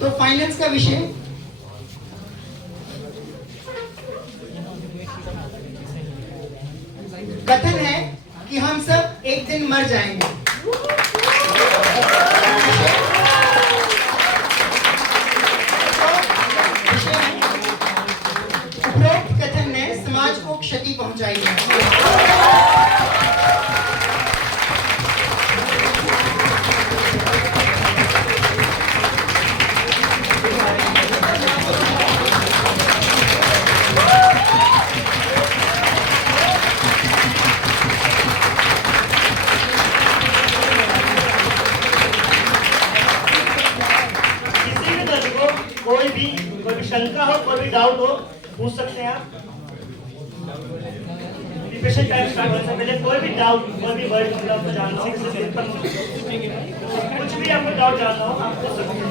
तो फाइनेंस का विषय कथन है कि हम सब एक दिन मर जाएंगे। उपरोक्त कथन ने समाज को क्षति पहुंचाई है। कोई भी शंका हो, कोई भी डाउट हो, पूछ सकते हैं आप। डिस्कशन टाइम स्टार्ट होने से पहले कोई भी डाउट, कोई भी वर्ड मतलब आपको जानना हो, कुछ भी आपको डाउट जानना हो, आप पूछ सकते हैं।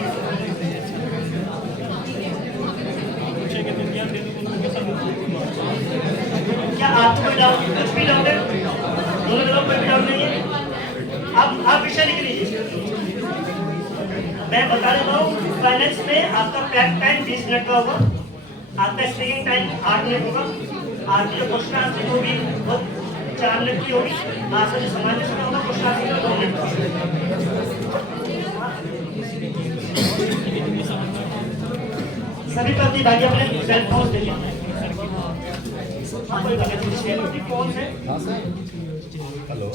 क्या आपको कोई डाउट, कुछ भी डाउट है? दोनों तरफ कोई भी डाउट नहीं है? आप विषय लिख लीजिए। मैं बता देता हूँ, फाइनेंस में आपका प्रैक्ट टाइम 20 मिनट का होगा, आपका स्पीकिंग टाइम 8 मिनट होगा, आपकी जो क्वेश्चन आंसर होगी वो 4 मिनट की होगी, आपका जो सामान्य समय होगा क्वेश्चन आंसर का 2 मिनट का। सभी प्रतिभागी अपने सेल फोन देखिए। कौन है? हेलो,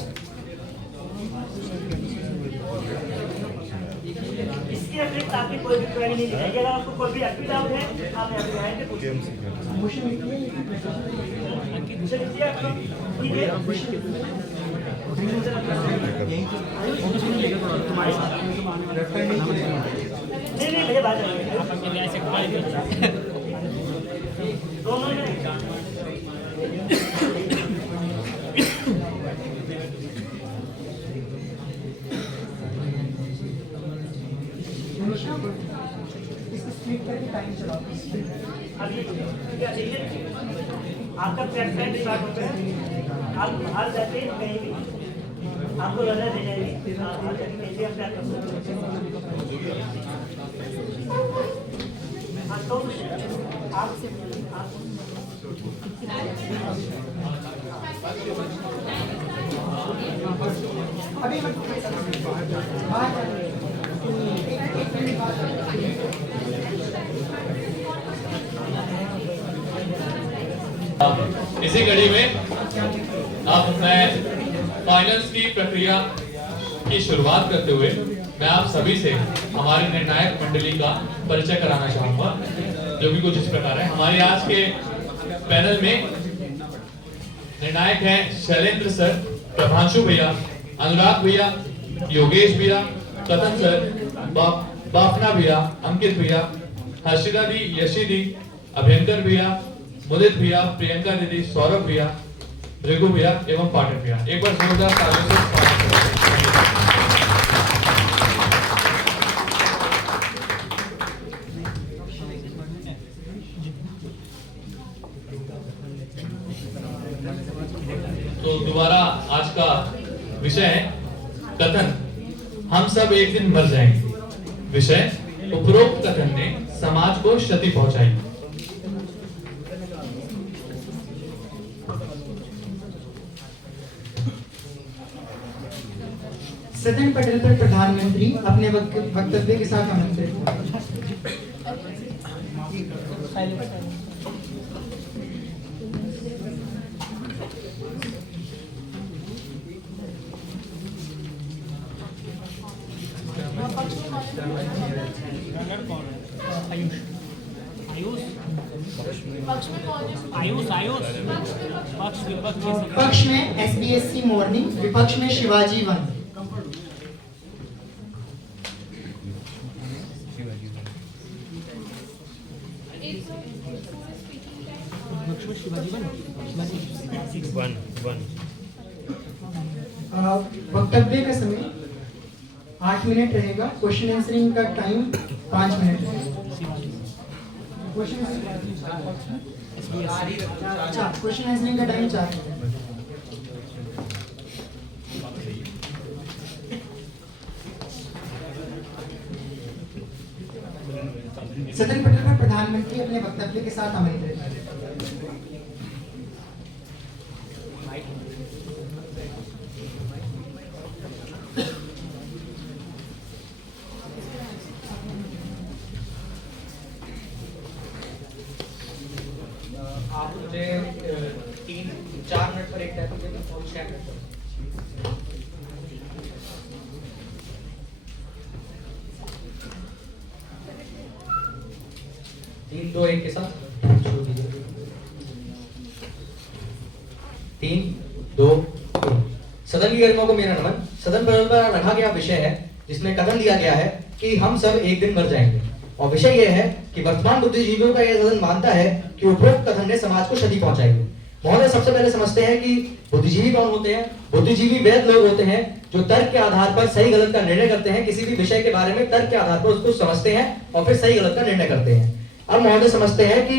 इसके अतिरिक्त आपकी कोई भी क्वेरी नहीं दिखाई। अगर आपको कोई भी एक्टिव डाउट है, आप यहाँ पे आएंगे पूछिए। नहीं भैया बात दोनों आपका टाइम स्टार्ट होता है। आप बाहर जाते हैं कहीं भी, आपको रजा दे जाएगी, कैसे आप क्या कर सकते इसी कड़ी में अब मैं फाइनेंस की प्रक्रिया की शुरुआत करते हुए मैं आप सभी से हमारी निर्णायक मंडली का परिचय कराना चाहूंगा, जो कि कुछ इस प्रकार है। हमारे आज के पैनल में निर्णायक हैं शैलेंद्र सर, प्रभांशु भैया, अनुराग भैया, योगेश भैया, कथन सर, बाफना भैया, अंकित भैया, हर्षिता दी, यशी दी, अभ्यंकर भैया, मुदित भैया, प्रियंका दीदी, सौरभ भैया, रघु भैया एवं पाठक भैया। एक बार जोरदार तालियों से स्वागत करें। तो दोबारा आज का विषय है कथन, हम सब एक दिन मर जाएंगे। विषय, उपरोक्त कथन ने समाज को क्षति पहुंचाई। सदन पटल पर प्रधानमंत्री अपने वक्तव्य के साथ आमंत्रित हैं। पक्ष में SBSC मॉर्निंग, विपक्ष में शिवाजी वन। वक्तव्य का समय 8 मिनट रहेगा। क्वेश्चन आंसरिंग का टाइम 5 मिनट रहेगा। क्वेश्चन आंसरिंग का टाइम 4 मिनट। सदन पटल पर प्रधानमंत्री अपने वक्तव्य के साथ आमंत्रित हैं। आप मुझे 3-4 मिनट पर एक टाइप दीजिए और 6 मिनट पर। तीन दो एक के साथ शुरू कीजिए। 3, 2, 1। सदन की गरिमा को मेरा नमन। सदन पर रखा गया विषय है जिसमें कथन दिया गया है कि हम सब एक दिन मर जाएंगे, और विषय यह है कि वर्तमान बुद्धिजीवियों का यह सदन मानता है कि उपरोक्त कथन ने समाज को क्षति पहुंचाएगी। महोदय, सबसे पहले समझते हैं कि बुद्धिजीवी कौन होते हैं। बुद्धिजीवी वैध लोग होते हैं जो तर्क के आधार पर सही गलत का निर्णय करते हैं, किसी भी विषय के बारे में तर्क के आधार पर उसको समझते हैं और फिर सही गलत का निर्णय करते हैं। अब महोदय समझते हैं कि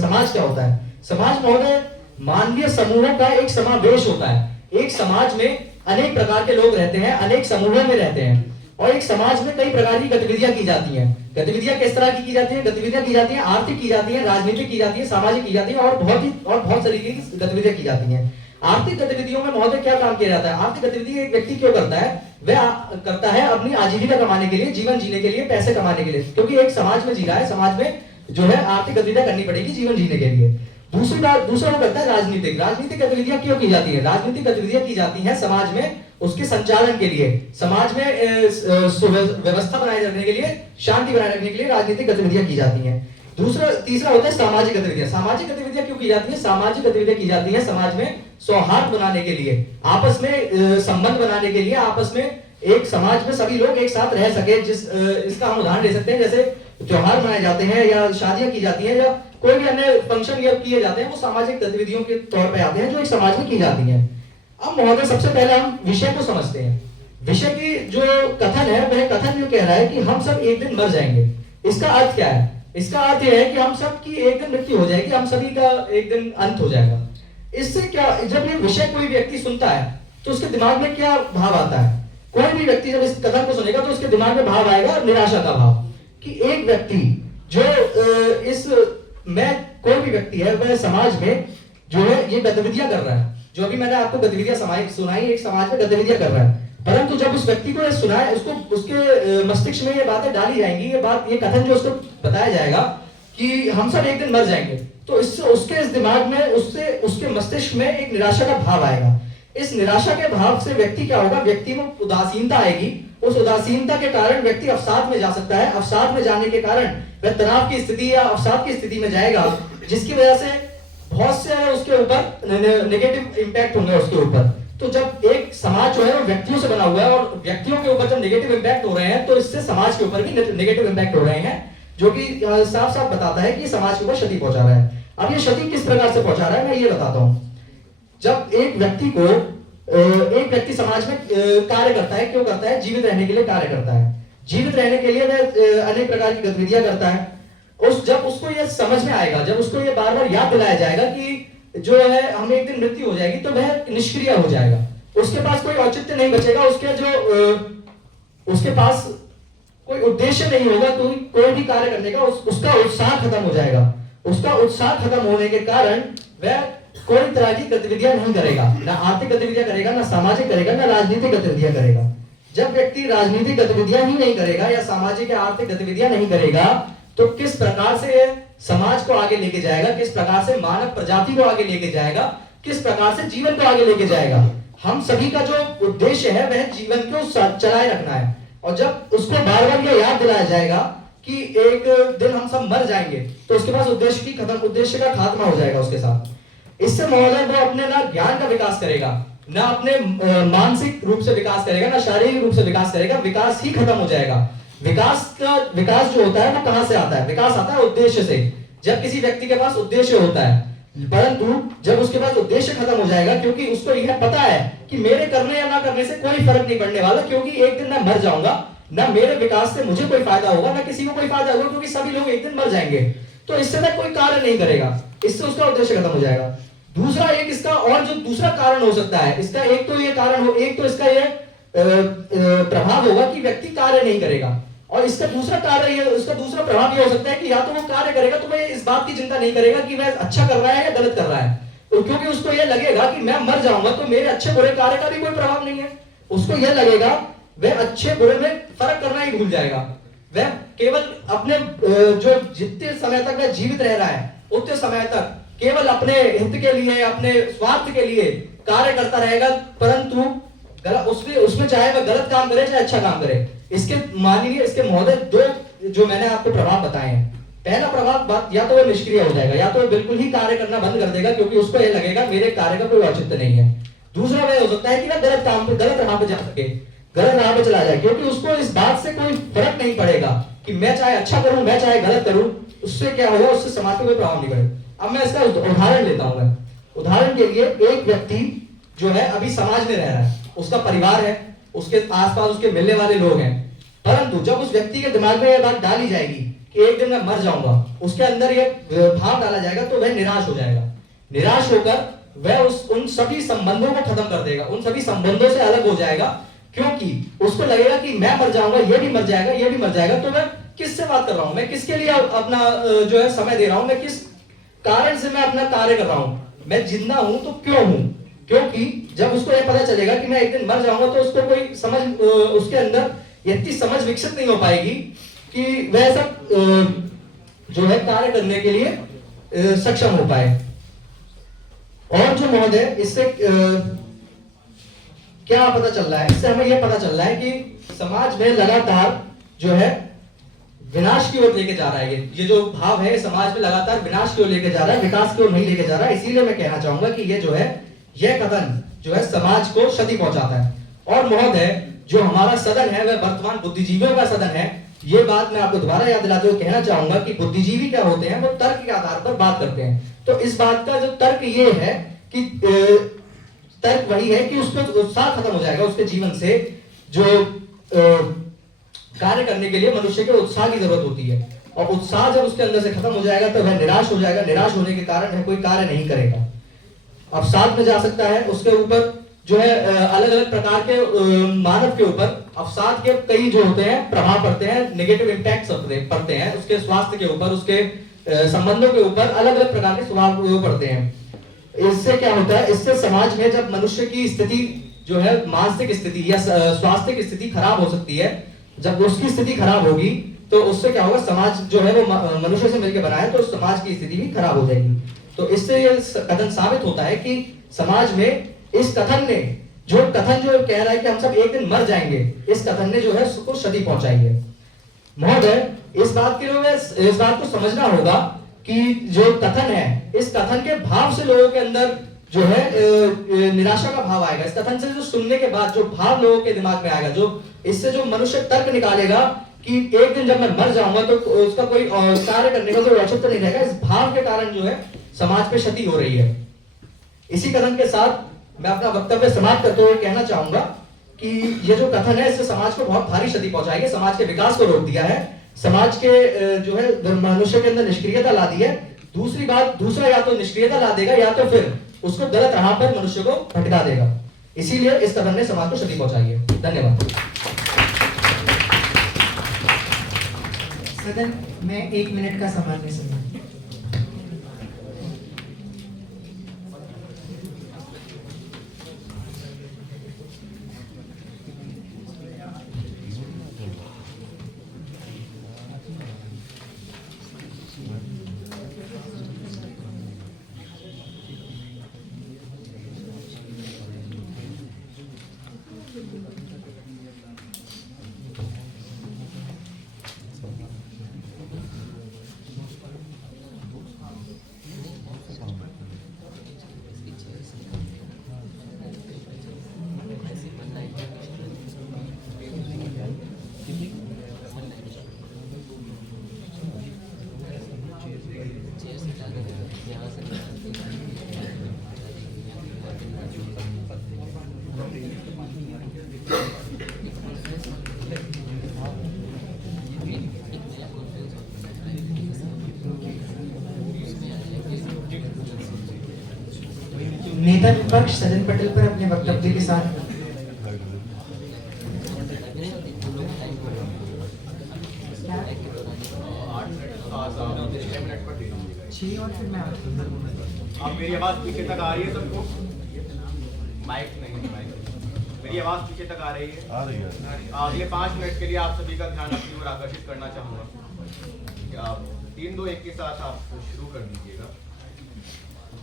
समाज क्या होता है। समाज महोदय मानवीय समूहों का एक समावेश होता है। एक समाज में अनेक प्रकार के लोग रहते हैं, अनेक समूहों में रहते हैं, और एक समाज में कई प्रकार की गतिविधियां की जाती हैं। गतिविधियां किस तरह की जाती हैं? गतिविधियां की जाती हैं आर्थिक की जाती हैं, राजनीतिक की जाती है, सामाजिक की जाती है, और बहुत तरीके की गतिविधियां की जाती हैं। आर्थिक गतिविधियों में महोदय क्या काम किया जाता है? आर्थिक गतिविधि एक व्यक्ति क्यों करता है? वह करता है अपनी आजीविका कमाने के लिए, जीवन जीने के लिए, पैसे कमाने के लिए, क्योंकि एक समाज में जी रहा है, समाज में जो है आर्थिक गतिविधियां करनी पड़ेगी जीवन जीने के लिए। दूसरा वो करता है राजनीतिक गतिविधियां क्यों की जाती है? राजनीतिक गतिविधियां की जाती हैं समाज में उसके संचालन के लिए, समाज में व्यवस्था बनाए रखने के लिए, शांति बनाए रखने के लिए राजनीतिक गतिविधियां की जाती हैं। तीसरा होता है सामाजिक गतिविधियां। सामाजिक गतिविधियां क्यों की जाती है? सामाजिक गतिविधियां की जाती है समाज में सौहार्द बनाने के लिए, आपस में संबंध बनाने के लिए, आपस में एक समाज में सभी लोग एक साथ रह सके। इसका हम उदाहरण ले सकते हैं, जैसे त्योहार मनाए जाते हैं या शादियां की जाती हैं या कोई भी अन्य फंक्शन या किए जाते हैं, वो सामाजिक गतिविधियों के तौर पे आते हैं जो एक समाज में की जाती हैं। अब महोदय सबसे पहले हम विषय को समझते हैं। विषय की जो कथन है वह कथन ये कह रहा है कि हम सब एक दिन मर जाएंगे। इसका अर्थ क्या है? इसका अर्थ यह है कि हम सब की एक दिन मृत्यु हो जाएगी, हम सभी का एक दिन अंत हो जाएगा। इससे क्या, जब ये विषय कोई व्यक्ति सुनता है तो उसके दिमाग में क्या भाव आता है? कोई भी व्यक्ति जब इस कथन को सुनेगा तो उसके दिमाग में भाव आएगा निराशा का भाव, कि एक व्यक्ति जो कोई भी व्यक्ति है वह समाज में जो है ये गतिविधियां कर रहा है, जो अभी मैंने आपको गतिविधियां सुनाई, एक समाज में गतिविधियां कर रहा है, परंतु जब उस व्यक्ति को ये सुनाए, उसके मस्तिष्क में ये बातें डाली जाएंगी, ये कथन जो उसको बताया जाएगा कि हम सब एक दिन मर जाएंगे, तो इससे उसके इस दिमाग में उसके मस्तिष्क में एक निराशा का भाव आएगा। इस निराशा के भाव से व्यक्ति क्या होगा? व्यक्ति में उदासीनता आएगी। उस उदासीनता के कारण व्यक्ति अवसाद में जा सकता है। अवसाद में जाने के कारण वह तनाव की स्थिति या अवसाद की स्थिति में जाएगा, जिसकी वजह से बहुत से उसके ऊपर नेगेटिव इंपैक्ट होंगे उसके ऊपर। तो जब एक समाज जो है वो व्यक्तियों से बना हुआ है और व्यक्तियों के ऊपर जब नेगेटिव इंपैक्ट हो रहे हैं तो इससे समाज के ऊपर भी नेगेटिव इंपैक्ट हो रहे हैं, जो कि साफ साफ बताता है कि समाज के ऊपर क्षति पहुंचा रहा है। अब ये क्षति किस प्रकार से पहुंचा रहा है मैं ये बताता हूं। जब एक व्यक्ति समाज में कार्य करता है, क्यों करता है? जीवित रहने के लिए कार्य करता है। जीवित रहने के लिए वह अनेक प्रकार की गतिविधियां करता है। जब उसको यह समझ में आएगा, जब उसको यह बार बार याद दिलाया जाएगा कि जो है हमें एक दिन मृत्यु हो जाएगी, तो वह निष्क्रिय हो जाएगा। उसके पास कोई औचित्य नहीं बचेगा, उसके पास कोई उद्देश्य नहीं होगा, कोई भी कार्य करने का उसका उत्साह खत्म हो जाएगा। उसका उत्साह खत्म होने के कारण वह कोई तरह की गतिविधियां नहीं करेगा, ना आर्थिक गतिविधियां करेगा, ना सामाजिक करेगा, ना राजनीतिक गतिविधियां करेगा। जब व्यक्ति राजनीतिक गतिविधियां ही नहीं करेगा या सामाजिक या आर्थिक गतिविधियां नहीं करेगा, तो किस प्रकार से समाज को आगे लेके जाएगा, किस प्रकार से मानव प्रजाति को आगे लेके जाएगा, किस प्रकार से जीवन को आगे लेके जाएगा। हम सभी का जो उद्देश्य है वह जीवन को चलाए रखना है, और जब उसको बार बार यह याद दिलाया जाएगा कि एक दिन हम सब मर जाएंगे, तो उसके पास उद्देश्य का खात्मा हो जाएगा उसके साथ। इससे महोदय वो अपने ना ज्ञान का विकास करेगा, ना अपने मानसिक रूप से विकास करेगा, ना शारीरिक रूप से विकास करेगा। विकास ही खत्म हो जाएगा। विकास जो होता है वो कहां से आता है? विकास आता है उद्देश्य से। जब किसी व्यक्ति के पास उद्देश्य होता है, परंतु जब उसके पास उद्देश्य खत्म हो जाएगा, क्योंकि उसको यह पता है कि मेरे करने या ना करने से कोई फर्क नहीं पड़ने वाला, क्योंकि एक दिन मैं मर जाऊंगा, ना मेरे विकास से मुझे कोई फायदा होगा, ना किसी को कोई फायदा होगा, क्योंकि सभी लोग एक दिन मर जाएंगे, तो इससे मैं कोई कार्य नहीं करेगा। इससे उसका उद्देश्य खत्म हो जाएगा। दूसरा एक इसका और जो दूसरा कारण हो सकता है, इसका एक तो ये कारण हो, एक तो इसका ये प्रभाव होगा कि व्यक्ति कार्य नहीं करेगा। और इसका दूसरा कार्य ये, उसका दूसरा प्रभाव ये हो सकता है कि या तो वो कार्य करेगा तो वह इस बात की चिंता नहीं करेगा कि वह अच्छा कर रहा है या गलत कर रहा है, तो क्योंकि उसको ये लगेगा कि मैं मर जाऊंगा तो मेरे अच्छे बुरे कार्य का भी कोई प्रभाव नहीं है। उसको यह लगेगा, वह अच्छे बुरे में फर्क करना ही भूल जाएगा। वह केवल अपने जो जितने समय तक वह जीवित रह रहा है उतने समय तक केवल अपने हित के लिए, अपने स्वार्थ के लिए कार्य करता रहेगा, परंतु उसमें चाहे वह गलत काम करे चाहे अच्छा काम करे। इसके माननीय, इसके महोदय, दो जो मैंने आपको प्रभाव बताए हैं, पहला प्रभाव या तो वो निष्क्रिय हो जाएगा या तो वो बिल्कुल ही कार्य करना बंद कर देगा क्योंकि उसको ये लगेगा मेरे कार्य का कोई औचित्य नहीं है। दूसरा वह हो सकता है कि वह गलत काम पे, गलत राह पे जा सके, गलत राह पे चला जाए, क्योंकि उसको इस बात से कोई फर्क नहीं पड़ेगा कि मैं चाहे अच्छा करूं मैं चाहे गलत करूं, उससे क्या होगा, उससे समाज पे कोई प्रभाव नहीं पड़ेगा। अब मैं इसका उदाहरण लेता हूं। मैं उदाहरण के लिए, एक व्यक्ति जो है अभी समाज में रह रहा है, उसका परिवार है, उसके आसपास उसके मिलने वाले लोग हैं, परंतु जब उस व्यक्ति के दिमाग में यह बात डाली जाएगी कि एक दिन मैं मर जाऊंगा, उसके अंदर यह भाव डाला जाएगा तो वह निराश हो जाएगा। निराश होकर वह उन सभी संबंधों को खत्म कर देगा, उन सभी संबंधों से अलग हो जाएगा, क्योंकि उसको लगेगा कि मैं मर जाऊंगा, ये भी मर जाएगा, ये भी मर जाएगा, तो मैं किससे बात कर रहा हूं, मैं किसके लिए अपना जो है समय दे रहा हूं, मैं किस कारण से मैं अपना कार्य कर रहा हूं, मैं जिंदा हूं तो क्यों हूं। क्योंकि जब उसको यह पता चलेगा कि मैं एक दिन मर जाऊंगा तो उसको कोई समझ, उसके अंदर इतनी समझ विकसित नहीं हो पाएगी कि वह सब जो है कार्य करने के लिए सक्षम हो पाए। और जो महोदय, इससे क्या पता चल रहा है, इससे हमें यह पता चल रहा है कि समाज में लगातार जो है विनाश की ओर लेके जा रहा है। ये जो भाव है समाज में लगातार विनाश की ओर लेके जा रहा है, विकास की ओर नहीं लेके जा रहा है। इसीलिए मैं कहना चाहूंगा कि ये जो है, यह कथन जो है समाज को क्षति पहुंचाता है। और महोदय, जो हमारा सदन है वह वर्तमान बुद्धिजीवियों का सदन है। ये बात मैं आपको दोबारा याद दिलाते हुए कहना चाहूंगा कि बुद्धिजीवी क्या होते हैं, वो तर्क के आधार पर बात करते हैं। तो इस बात का जो तर्क ये है कि तर्क वही है कि उसको उत्साह खत्म हो जाएगा उसके जीवन से। जो कार्य करने के लिए मनुष्य के उत्साह की जरूरत होती है, और उत्साह जब उसके अंदर से खत्म हो जाएगा तो वह निराश हो जाएगा। निराश होने के कारण कोई कार्य नहीं करेगा, अवसाद में जा सकता है। उसके ऊपर जो है अलग अलग प्रकार के मानव के ऊपर अवसाद के कई जो होते हैं प्रभाव पड़ते हैं, नेगेटिव इम्पैक्ट पड़ते हैं उसके स्वास्थ्य के ऊपर, उसके संबंधों के ऊपर अलग अलग प्रकार के स्वभाव पड़ते हैं। इससे क्या होता है, इससे समाज में जब मनुष्य की स्थिति जो है, मानसिक स्थिति या स्वास्थ्य की स्थिति खराब हो सकती है। जब उसकी स्थिति खराब होगी तो उससे क्या होगा, समाज जो है वो मनुष्य से मिलकर बना है तो समाज की स्थिति भी खराब हो जाएगी। तो इससे यह कथन साबित होता है कि समाज में इस कथन ने जो कह रहा है कि हम सब एक दिन मर जाएंगे, इस कथन ने जो है उसको क्षति पहुंचाई है। महोदय, इस बात को समझना होगा कि जो कथन है, इस कथन के भाव से लोगों के अंदर जो है निराशा का भाव आएगा। इस कथन से जो सुनने के बाद जो भाव लोगों के दिमाग में आएगा, जो इससे जो मनुष्य तर्क निकालेगा कि एक दिन जब मैं मर जाऊंगा तो उसका कोई कार्य करने का कोई औचित्य नहीं रहेगा, इस भाव के कारण जो है समाज पे क्षति हो रही है। इसी कथन के साथ मैं अपना वक्तव्य समाप्त करते हुए कहना चाहूंगा कि ये जो कथन है इससे समाज को बहुत भारी क्षति पहुंचाई है, समाज के विकास को रोक दिया है, समाज के जो है मनुष्य के अंदर निष्क्रियता ला दी है। दूसरा या तो निष्क्रियता ला देगा या तो फिर उसको गलत राह पर मनुष्य को भटका देगा। इसीलिए इस कथन ने समाज को क्षति पहुंचाई है। धन्यवाद। सदन में 1 मिनट का सामान्य समय। नेता विपक्ष सदन पटल पर अपने वक्तव्य के साथ 6 और फिर मैं आता हूँ। अब मेरी आवाज पीछे तक आ रही है सबको? माइक नहीं है, माइक। मेरी आवाज पीछे तक आ रही है? आ रही है। अगले 5 मिनट के लिए आप सभी का ध्यान अपनी ओर आकर्षित करना चाहूंगा कि आप 3 2 1 के साथ आप शुरू कर दीजिएगा।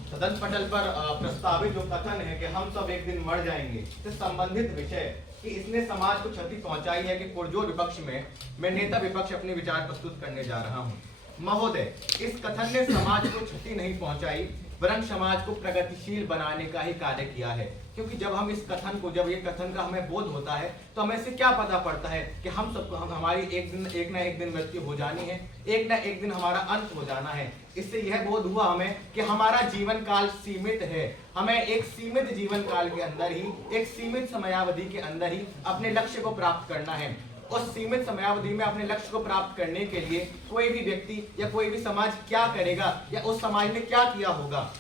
सदन पटल पर प्रस्तावित जो कथन है कि हम सब एक दिन मर जाएंगे से संबंधित विषय कि इसने समाज को क्षति पहुंचाई है कि पुरजोर विपक्ष में मैं नेता विपक्ष अपने विचार प्रस्तुत करने जा रहा हूं। महोदय, इस कथन ने समाज को क्षति नहीं पहुंचाई वरन समाज को प्रगतिशील बनाने का ही कार्य किया है। क्योंकि जब हम इस कथन को, जब ये कथन का हमें बोध होता है तो हमें से क्या पता पड़ता है कि हम सबको हमारी एक ना एक दिन मृत्यु हो जानी है, एक ना एक दिन हमारा अंत हो जाना है। इससे यह बोध हुआ हमें कि हमारा जीवन काल सीमित है। हमें एक सीमित जीवन काल के अंदर ही, एक सीमित समयावधि के अंदर ही अपने लक्ष्य को प्राप्त करना है। उस सीमित समयावधि में अपने लक्ष्य को प्राप्त करने के लिए कोई भी व्यक्ति या कोई भी समाज क्या करेगा या उस समाज ने क्या किया होगा।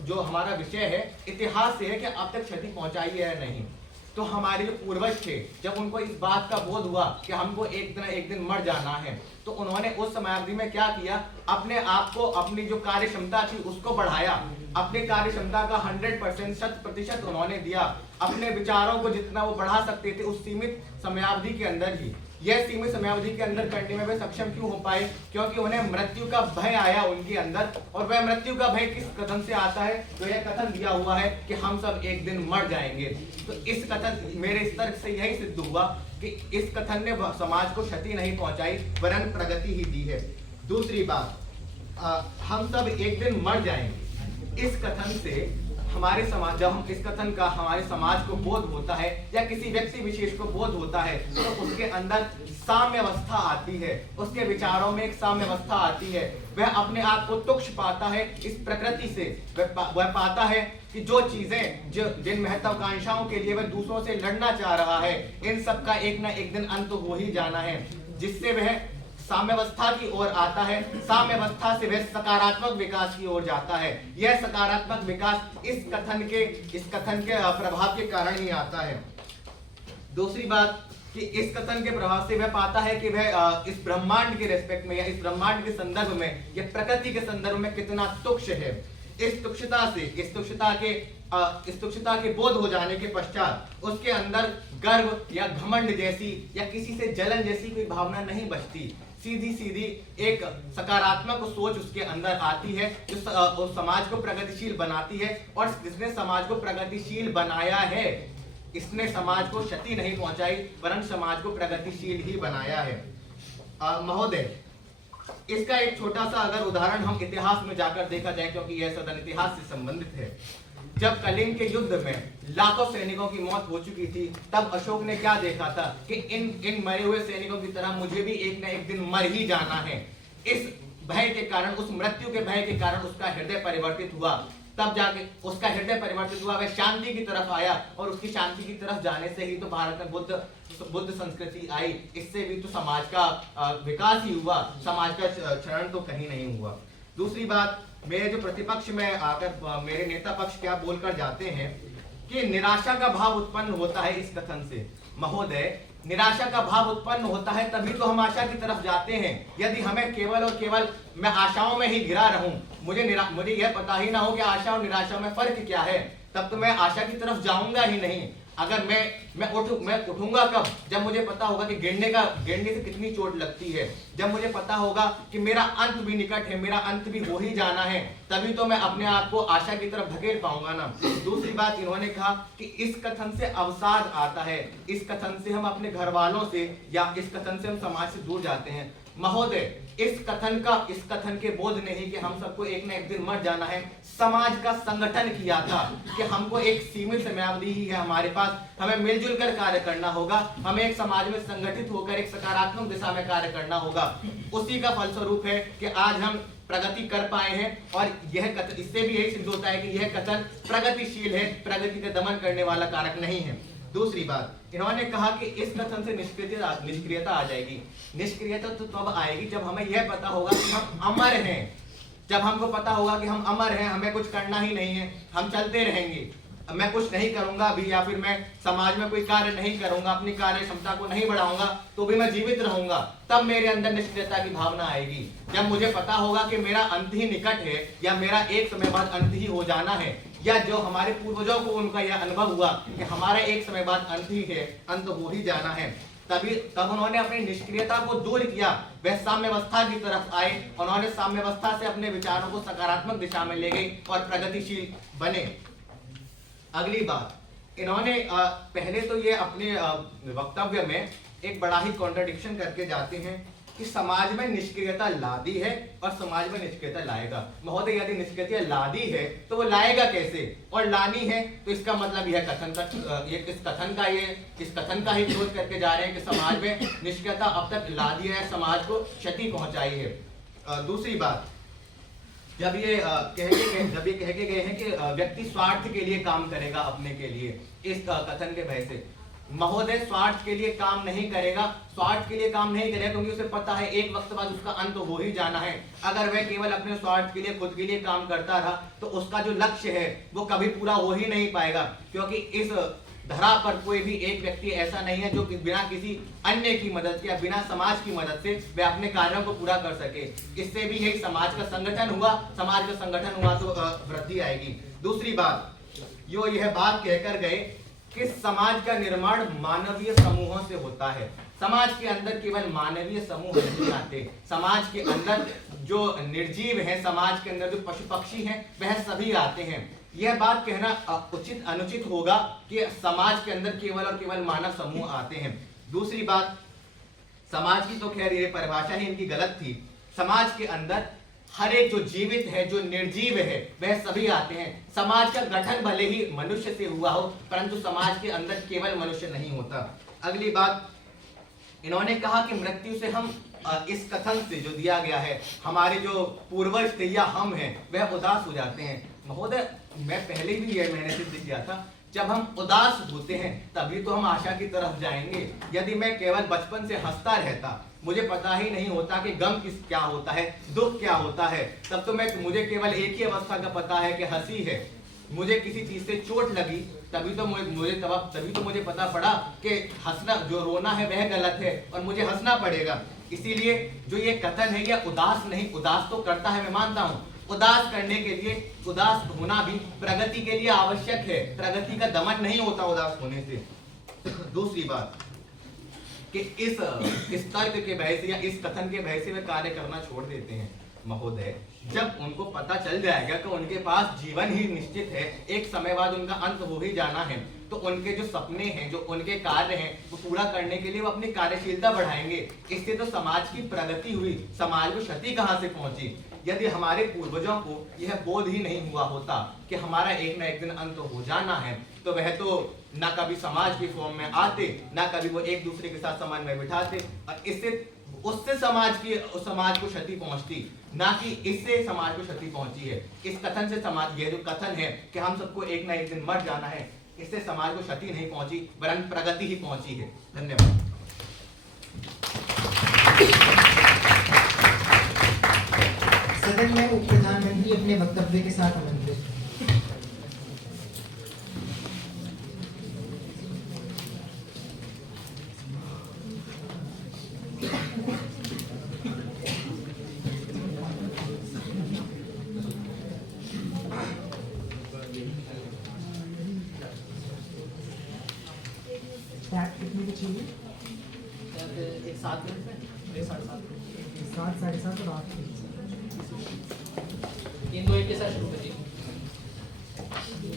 जो हमारा विषय है इतिहास से है कि अब तक क्षति पहुंचाई है या नहीं। तो हमारे जो पूर्वज थे, जब उनको इस बात का बोध हुआ कि हमको एक दिन मर जाना है, तो उन्होंने उस समयावधि में क्या किया, अपने आप को, अपनी जो कार्य क्षमता थी उसको बढ़ाया। अपने कार्य क्षमता का 100% 100% उन्होंने दिया। अपने विचारों को जितना वो बढ़ा सकते थे उस सीमित समयावधि के अंदर ही। यह सीमित समयावधि के अंदर करने में वे सक्षम क्यों हो पाए? क्योंकि उन्हें मृत्यु का भय आया उनके अंदर। और वह मृत्यु का भय किस कथन से आता है? तो यह कथन दिया हुआ है कि हम सब एक दिन मर जाएंगे। तो इस कथन, मेरे इस तर्क से यही सिद्ध हुआ कि इस कथन ने समाज को क्षति नहीं पहुंचाई वरन प्रगति ही दी है। दूसरी बात, हम सब एक दिन मर जाएंगे, इस कथन से हमारे समाज, जब हम इस कथन का हमारे समाज को बोध होता है या किसी व्यक्ति विशेष को बोध होता है तो उसके अंदर साम्यावस्था आती है, उसके विचारों में एक साम्यावस्था आती है। वह अपने आप को तुच्छ पाता है इस प्रकृति से। वह पाता है कि जो चीजें, जिन महत्वाकांक्षाओं के लिए वह दूसरों से लड़ना चाह रहा है, इन सब का एक ना एक दिन अंत हो ही जाना है। जिससे वह साम्यावस्था की ओर आता है, साम्यावस्था से वह सकारात्मक विकास की ओर जाता है। यह सकारात्मक विकास इस कथन के प्रभाव के कारण ही आता है। दूसरी बात कि इस कथन के प्रभाव से वह पाता है कि वह इस ब्रह्मांड के रेस्पेक्ट में या इस ब्रह्मांड के संदर्भ में या प्रकृति के संदर्भ में कितना तुच्छ है। इस तुच्छता के बोध हो जाने के पश्चात उसके अंदर गर्व या घमंड जैसी या किसी से जलन जैसी कोई भावना नहीं बचती। सीधी एक सकारात्मक सोच उसके अंदर आती है जो समाज को प्रगतिशील बनाती है। और जिसने समाज को प्रगतिशील बनाया है, इसने समाज को क्षति नहीं पहुंचाई वरन समाज को प्रगतिशील ही बनाया है। महोदय, इसका एक छोटा सा अगर उदाहरण हम इतिहास में जाकर देखा जाए, क्योंकि यह सदन इतिहास से संबंधित है। जब कलिंग के युद्ध में लाखों सैनिकों की मौत हो चुकी थी, तब अशोक ने क्या देखा था कि इन मरे हुए सैनिकों की तरह मुझे भी एक न एक दिन मर ही जाना है। इस भय के कारण, उस मृत्यु के भय के कारण उसका हृदय परिवर्तित हुआ। तब जाके उसका हृदय परिवर्तित हुआ, वह शांति की तरफ आया। और उसकी शांति की तरफ जाने से ही तो भारत में बुद्ध संस्कृति आई। इससे भी तो समाज का विकास ही हुआ, समाज का क्षरण तो कहीं नहीं हुआ। दूसरी बात, मेरे जो प्रतिपक्ष में आकर मेरे नेता पक्ष क्या बोलकर जाते हैं कि निराशा का भाव उत्पन्न होता है इस कथन से। महोदय, निराशा का भाव उत्पन्न होता है तभी तो हम आशा की तरफ जाते हैं। यदि हमें केवल और केवल मैं आशाओं में ही घिरा रहूं, मुझे यह पता ही ना हो कि आशा और निराशा में फर्क क्या है, तब तो मैं आशा की तरफ जाऊंगा ही नहीं। अगर मैं उठूंगा कब? जब मुझे पता होगा कि गिरने से कितनी चोट लगती है, जब मुझे पता होगा कि मेरा अंत भी निकट है, मेरा अंत भी हो ही जाना है, तभी तो मैं अपने आप को आशा की तरफ धकेल पाऊंगा ना। दूसरी बात, इन्होंने कहा कि इस कथन से अवसाद आता है, इस कथन से हम अपने घर वालों से या इस कथन से हम समाज से दूर जाते हैं। महोदय, इस कथन के बोध ने ही कि हम सबको एक न एक दिन मर जाना है, समाज का संगठन किया था कि हमको एक सीमित समयावधि ही है हमारे पास, हमें मिलजुल कर कार्य करना होगा, हमें एक समाज में संगठित होकर एक सकारात्मक दिशा में कार्य करना होगा। उसी का फलस्वरूप है कि आज हम प्रगति कर पाए हैं। और यह कथन, इससे भी यही सिद्ध होता है कि यह कथन प्रगतिशील है, प्रगति का दमन करने वाला कारक नहीं है। दूसरी बात, इन्होंने कहा कि इस कथन से निष्क्रियता आ जाएगी। निष्क्रियता तो तब आएगी जब हमें यह पता होगा कि हम अमर हैं। जब हमको पता होगा कि हम अमर हैं, हमें कुछ करना ही नहीं है, हम चलते रहेंगे, मैं कुछ नहीं करूंगा अभी, या फिर मैं समाज में कोई कार्य नहीं करूंगा, अपनी कार्य क्षमता को नहीं बढ़ाऊंगा, तो भी मैं जीवित रहूंगा, तब मेरे अंदर निष्क्रियता की भावना आएगी। जब मुझे पता होगा कि मेरा अंत ही निकट है, या मेरा एक समय बाद अंत ही हो जाना है, या जो हमारे पूर्वजों को उनका यह अनुभव हुआ कि हमारा एक समय बाद अंत ही है, अंत हो ही जाना है, तब उन्होंने अपनी निष्क्रियता को दूर किया, वह साम्यावस्था की तरफ आए। उन्होंने साम्यावस्था से अपने विचारों को सकारात्मक दिशा में ले गए और प्रगतिशील बने। अगली बात, इन्होंने पहले तो ये अपने वक्तव्य में एक बड़ा ही कॉन्ट्रडिक्शन करके जाते हैं कि समाज में निष्क्रियता लादी है और समाज में निष्क्रियता लाएगा। महोदय, यदि निष्क्रियता लादी है तो वो लाएगा कैसे, और लानी है तो इसका मतलब यह कथन का ही विरोध करके जा रहे हैं कि समाज में निष्क्रियता अब तक लादी है, समाज को क्षति पहुंचाई है। दूसरी बात, जब ये कह के गए हैं कि व्यक्ति स्वार्थ के लिए काम करेगा अपने के लिए, इस कथन के भय से, महोदय स्वार्थ के लिए काम नहीं करेगा, स्वार्थ के लिए काम नहीं करेगा क्योंकि उसे पता है एक वक्त बाद उसका अंत हो ही जाना है। अगर वह केवल अपने स्वार्थ के लिए, खुद के लिए काम करता रहा तो उसका जो लक्ष्य है वो कभी पूरा हो ही नहीं पाएगा, क्योंकि इस धरा पर कोई भी एक व्यक्ति ऐसा नहीं है जो बिना किसी अन्य की मदद या बिना समाज की मदद से वह अपने कार्यों को पूरा कर सके। इससे भी यही समाज का संगठन हुआ, समाज का संगठन हुआ तो वृद्धि आएगी। दूसरी बात, यो यह बात कहकर गए कि समाज का निर्माण मानवीय समूहों से होता है। समाज के अंदर केवल मानवीय समूह नहीं आते, समाज के अंदर जो निर्जीव हैं, समाज के अंदर जो पशु पक्षी हैं, वह सभी आते हैं। यह बात कहना उचित अनुचित होगा कि समाज के अंदर केवल और केवल मानव समूह आते हैं। दूसरी बात, समाज की तो खैर ये परिभाषा ही इनकी गलत थी। समाज के अंदर हर एक जो जीवित है, जो निर्जीव है, वह सभी आते हैं। समाज का गठन भले ही मनुष्य से हुआ हो, परंतु समाज के अंदर केवल मनुष्य नहीं होता। अगली बात, इन्होंने कहा कि मृत्यु से हम, इस कथन से जो दिया गया है, हमारे जो पूर्वज थे या हम हैं वह उदास हो जाते हैं। महोदय, मैं पहले भी यह मैंने सिद्ध किया था, जब हम उदास होते हैं तभी तो हम आशा की तरफ जाएंगे। यदि मैं केवल बचपन से हंसता रहता, मुझे पता ही नहीं होता कि गम क्या होता है, दुख क्या होता है, तब तो मुझे केवल एक ही अवस्था का पता है कि हंसी है। मुझे किसी चीज से चोट लगी तभी तो मुझे पता पड़ा कि हंसना, जो रोना है वह गलत है और मुझे हंसना पड़ेगा। इसीलिए जो ये कथन है यह उदास नहीं, उदास तो करता है, मैं मानता हूँ, उदास करने के लिए, उदास होना भी प्रगति के लिए आवश्यक है, प्रगति का दमन नहीं होता उदास होने से। दूसरी बात कि इस तर्क के भय से या इस कथन के भय से वे कार्य करना छोड़ देते हैं। महोदय, जब उनको पता चल जाएगा कि उनके पास जीवन ही निश्चित है, एक समय बाद उनका अंत हो ही जाना है, तो उनके जो सपने हैं, जो उनके कार्य हैं, वो पूरा करने के लिए वो अपनी कार्यशीलता बढ़ाएंगे। इससे तो समाज की प्रगति हुई, समाज को क्षति कहाँ से पहुंची। यदि हमारे पूर्वजों को यह बोध ही नहीं हुआ होता कि हमारा एक न एक दिन अंत हो जाना है, तो वह तो ना कभी समाज की फॉर्म में आते, ना कभी वो एक दूसरे के साथ समन्वय बिठाते, और इससे उससे समाज को क्षति पहुंचती, ना कि इससे समाज को क्षति पहुंची है। इस कथन से समाज, ये जो कथन है कि हम सबको एक ना एक दिन मर जाना है, इससे समाज को क्षति नहीं पहुंची वरन प्रगति ही पहुंची है। धन्यवाद। सदन में उप प्रधानमंत्री अपने वक्तव्य के साथ आमंत्रित। कितने की चाहिए? 7 मिनट में 7, 7:30 और 8। 3, 2, 1 के साथ शुरू करिए।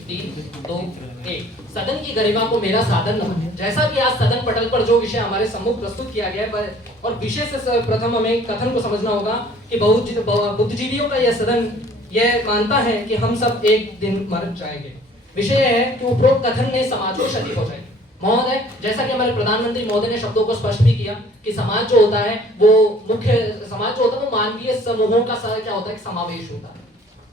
3, 2, 1। सदन की गरिमा को मेरा सादर नमन। जैसा कि आज सदन पटल पर जो विषय हमारे सम्मुख प्रस्तुत किया गया है, और विषय से प्रथम हमें कथन को समझना होगा कि बुद्धिजीवियों का यह सदन यह मानता है कि हम सब एक दिन मर जाएंगे। विषय है कि उपरोक्त कथन ने समाज को क्षति पहुंचाई। महोदय, जैसा कि हमारे प्रधानमंत्री महोदय ने शब्दों को स्पष्ट भी किया कि समाज जो होता है वो वो मानवीय समूहों का क्या होता है, समावेश होता है।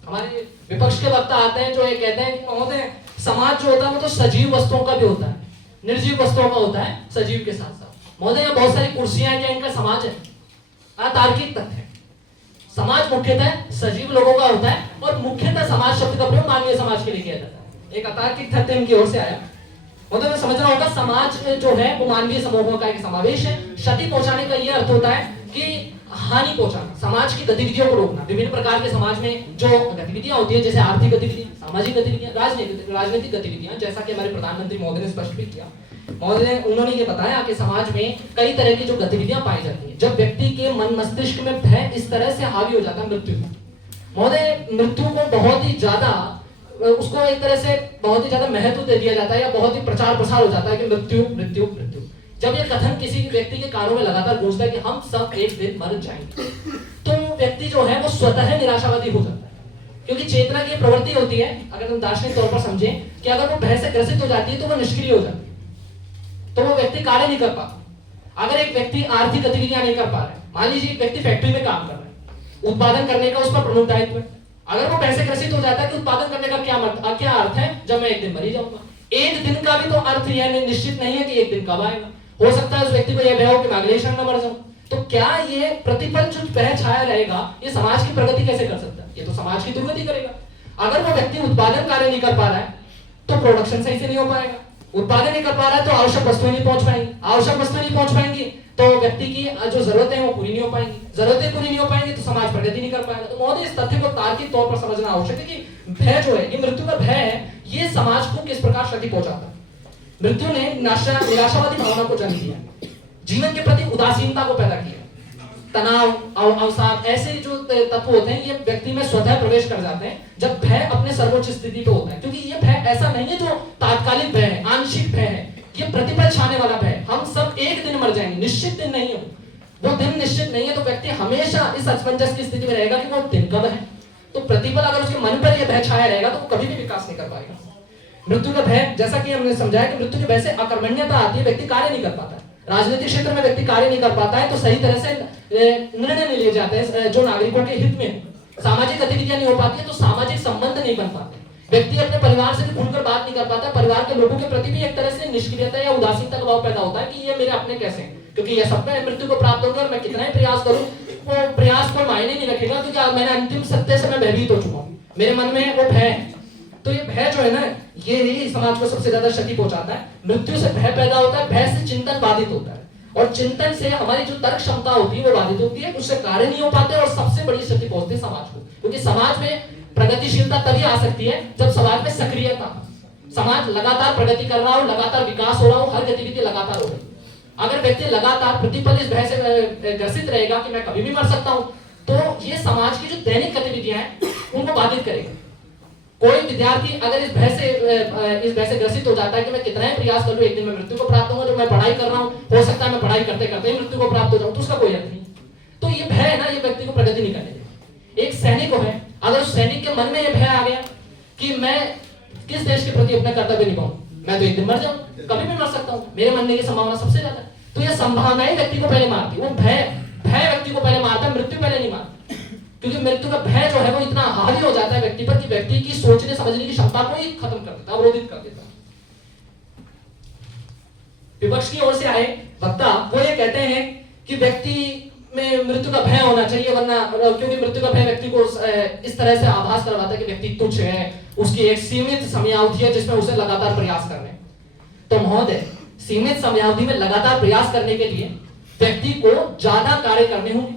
हमारे विपक्ष के वक्ता आते हैं जो ये कहते हैं कि महोदय, समाज जो होता है वो तो सजीव वस्तुओं का भी होता है, निर्जीव वस्तुओं का होता है, सजीव के साथ साथ। महोदय, यहाँ बहुत सारी कुर्सियां हैं, क्या इनका समाज है? अतार्किक तथ्य है। समाज मुख्यतः सजीव लोगों का होता है और मुख्यतः समाज शब्द का प्रयोग मानवीय समाज के लिए किया जाता है। एक अतार्किक तथ्य इनकी ओर से आया। मतलब मैं समझना होगा समाज जो है वो मानवीय समूहों का एक समावेश है। क्षति पहुंचाने का ये अर्थ होता है कि हानि पहुंचाना, समाज की गतिविधियों को रोकना। विभिन्न प्रकार के समाज में जो गतिविधियां होती है, जैसे आर्थिक गतिविधियां, सामाजिक गतिविधियां, राजनीतिक गतिविधियां, जैसा कि हमारे प्रधानमंत्री महोदय ने स्पष्ट भी किया। महोदय उन्होंने ये बताया कि समाज में कई तरह की जो गतिविधियां पाई जाती है, जब व्यक्ति के मन मस्तिष्क में भय इस तरह से हावी हो जाता है मृत्यु, महोदय मृत्यु को बहुत ही ज्यादा, उसको एक तरह से बहुत ही ज्यादा महत्व दे दिया जाता है या बहुत ही प्रचार प्रसार हो जाता है कि मृत्यु मृत्यु मृत्यु। जब ये कथन किसी व्यक्ति के कानों में लगातार गूंजता है कि हम सब एक दिन मर जाएंगे, तो व्यक्ति जो है वो स्वतः निराशावादी हो जाता है। क्योंकि चेतना की प्रवृत्ति होती है, अगर हम दार्शनिक तौर पर समझें, कि अगर वो भय से ग्रसित हो जाती है तो वो निष्क्रिय हो जाती है, तो वो व्यक्ति कार्य नहीं कर पाता। अगर एक व्यक्ति आर्थिक गतिविधियां नहीं कर पा रहा है, मान लीजिए एक व्यक्ति फैक्ट्री में काम कर रहा है, उत्पादन करने का उस पर प्रमुख दायित्व है, अगर वो पैसे ग्रसित हो जाता है कि उत्पादन करने का क्या अर्थ है, जब मैं एक दिन मर ही जाऊंगा। एक दिन का भी तो अर्थ यह निश्चित नहीं है कि एक दिन कब आएगा। हो सकता है उस व्यक्ति को यह भय हो कि मैं अगले क्षण न मर जाऊं। तो क्या ये प्रतिपल जो भय छाया रहेगा, ये समाज की प्रगति कैसे कर सकता है? ये तो समाज की दुर्गति करेगा। अगर वो व्यक्ति उत्पादन कार्य नहीं कर पा रहा है तो प्रोडक्शन सही से नहीं हो पाएगा। उत्पादन नहीं कर पा रहा है तो आवश्यक वस्तुएं नहीं पहुंच पाएंगी, आवश्यक वस्तुएं नहीं पहुंच पाएंगी तो व्यक्ति की जो जरूरतें हैं वो पूरी नहीं हो पाएंगी, जरूरतें पूरी नहीं हो पाएंगी तो समाज प्रगति नहीं कर पाएगा। तो महोदय इस तथ्य को तार्किक तौर पर समझना आवश्यक है कि भय जो है, ये मृत्यु का भय है, ये समाज को किस प्रकार क्षति पहुंचाता है। मृत्यु ने निराशावादी भावना को जन्म दिया, जीवन के प्रति उदासीनता को पैदा किया, तनाव, अवसाद, ऐसे जो तत्व होते हैं ये व्यक्ति में स्वतः प्रवेश कर जाते हैं जब भय अपने सर्वोच्च स्थिति पे होता है। क्योंकि ये भय ऐसा नहीं है जो तात्कालिक भय है, आंशिक भय है, ये प्रतिपल छाने वाला भय। हम सब एक दिन मर जाएंगे, निश्चित दिन नहीं है, वो दिन निश्चित नहीं है, तो व्यक्ति हमेशा इस असमंजस की स्थिति में रहेगा कि वो दिन कब है। तो प्रतिपल अगर उसके मन पर यह भय छाया रहेगा तो वो कभी भी विकास नहीं कर पाएगा। मृत्यु का भय, जैसा कि हमने समझाया कि मृत्यु के भय से अकर्मण्यता आती है, व्यक्ति कार्य नहीं कर पाता है। राजनीतिक क्षेत्र में व्यक्ति कार्य नहीं कर पाता है तो सही तरह से निर्णय नहीं लिए जाते हैं जो नागरिकों के हित में। सामाजिक गतिविधियां नहीं हो पाती है तो सामाजिक संबंध नहीं बन पाते। व्यक्ति अपने परिवार से भी खुलकर बात नहीं कर पाता, परिवार के लोगों के प्रति भी एक तरह से निष्क्रियता या उदासीनता का भाव पैदा होता है कि ये मेरे अपने कैसे हैं, क्योंकि ये सब में मृत्यु को प्राप्त होगा और मैं कितना ही प्रयास करूं वो प्रयास कोई मायने नहीं रखेगा, क्योंकि मैंने अंतिम सत्य से मैं भयभीत हो चुका हूं, मेरे मन में वो भय है। तो ये भय जो है ना, ये ही समाज को सबसे ज्यादा क्षति पहुंचाता है। मृत्यु से भय पैदा होता है, भय से चिंतन बाधित होता है और चिंतन से हमारी जो तर्क क्षमता होती है वो बाधित होती है, उससे कार्य नहीं हो पाते और सबसे बड़ी क्षति पहुंचती है समाज को। क्योंकि समाज में प्रगतिशीलता तभी आ सकती है जब समाज में सक्रियता, समाज लगातार प्रगति कर रहा हो, लगातार विकास हो रहा हो, हर गतिविधि लगातार हो रही। अगर व्यक्ति लगातार प्रतिपल इस भय से ग्रसित रहेगा कि मैं कभी भी मर सकता हूं, तो ये समाज की जो दैनिक गतिविधियां हैं उनको बाधित करेगा। कोई विद्यार्थी अगर इस भय से ग्रसित हो जाता है कि मैं कितना ही प्रयास कर लूं एक दिन में मृत्यु को प्राप्त होगा, जो मैं पढ़ाई कर रहा हूं हो सकता है मैं पढ़ाई करते करते ही मृत्यु को प्राप्त हो जाऊं, तो उसका कोई अर्थ नहीं। तो ये भय है ना, ये व्यक्ति को प्रगति नहीं करने देगा। एक सैनिक है, अगर उस सैनिक के मन में ये भय आ गया कि मैं किस देश के प्रति अपना कर्तव्य निभाऊं, मैं तो एक दिन मर जाऊं, कभी भी मर सकता हूं, मेरे मरने की संभावना सबसे ज्यादा है, तो ये संभावनाएं व्यक्ति को पहले मारती है। वो भय व्यक्ति को पहले मारता है, मृत्यु पहले नहीं मारती। क्योंकि मृत्यु का भय जो है वो इतना हावी हो जाता है व्यक्ति पर कि व्यक्ति की सोचने समझने की क्षमता को ही खत्म कर देता है, अवरोधित कर देता है। विपक्ष की ओर से आए वक्ता वो ये कहते हैं कि व्यक्ति में मृत्यु का भय होना चाहिए, वरना क्योंकि मृत्यु का भय व्यक्ति को इस तरह से आभास करवाता है कि व्यक्ति तुच्छ है, उसकी एक सीमित समयावधि है जिसमें उसे लगातार प्रयास करने। तो महोदय, सीमित समयावधि में लगातार प्रयास करने के लिए व्यक्ति को ज्यादा कार्य करने होंगे।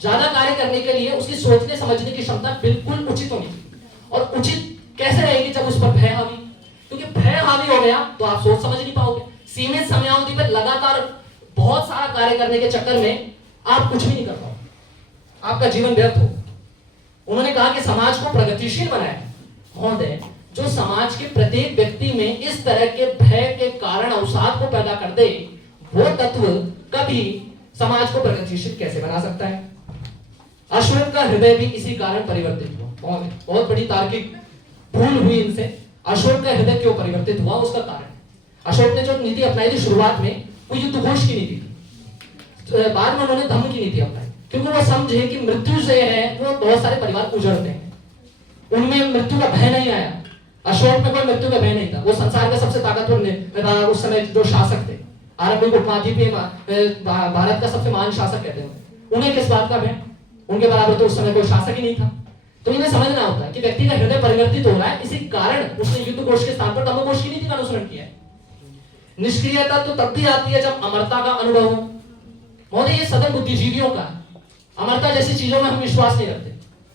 ज्यादा कार्य करने के लिए उसकी सोचने समझने की क्षमता बिल्कुल उचित होनी चाहिए। और उचित कैसे रहेगी? जब उस पर भय हावी, क्योंकि भय हावी हो गया तो आप सोच समझ नहीं पाओगे। सीमित समयावधि पर लगातार बहुत सारा कार्य करने के चक्कर में आप कुछ भी नहीं कर पाओगे, आपका जीवन व्यर्थ हो। उन्होंने कहा कि समाज को प्रगतिशील बनाए। महोदय, जो समाज के प्रत्येक व्यक्ति में इस तरह के भय के कारण अवसाद को पैदा कर दे, वो तत्व कभी समाज को प्रगतिशील कैसे बना सकता है? अशोक का हृदय भी इसी कारण परिवर्तित हुआ। बहुत बड़ी तार्किक भूल हुई इनसे। अशोक का हृदय क्यों परिवर्तित हुआ, उसका कारण अशोक ने जो नीति अपनाई थी शुरुआत में, वो युद्ध घोष की नीति थी। बाद में उन्होंने धम्म की नीति अपनाई, क्योंकि वो समझे कि मृत्यु से है वो बहुत सारे परिवार उजड़ते हैं, उनमें मृत्यु का भय नहीं आया। अशोक में कोई मृत्यु का भय नहीं था। वो संसार का सबसे ताकतवर उस समय जो शासक थे, आरंभिक उपमहाद्वीपीय भारत का सबसे महान शासक कहते हैं उन्हें किस बात का भय? उनके बराबर तो उस समय कोई शासक ही नहीं था। तो इन्हें समझना होता है कि व्यक्ति का हृदय परिवर्तित हो रहा है, इसी कारण उसने युद्ध कोष के स्थान पर तमो कोष की नीति का अनुसरण किया है। निष्क्रियता तो तब भी आती है जब अमरता का अनुभव हो। महोदय, ये सदन बुद्धिजीवियों का है। अमरता जैसी चीजों में हम विश्वास नहीं रखते।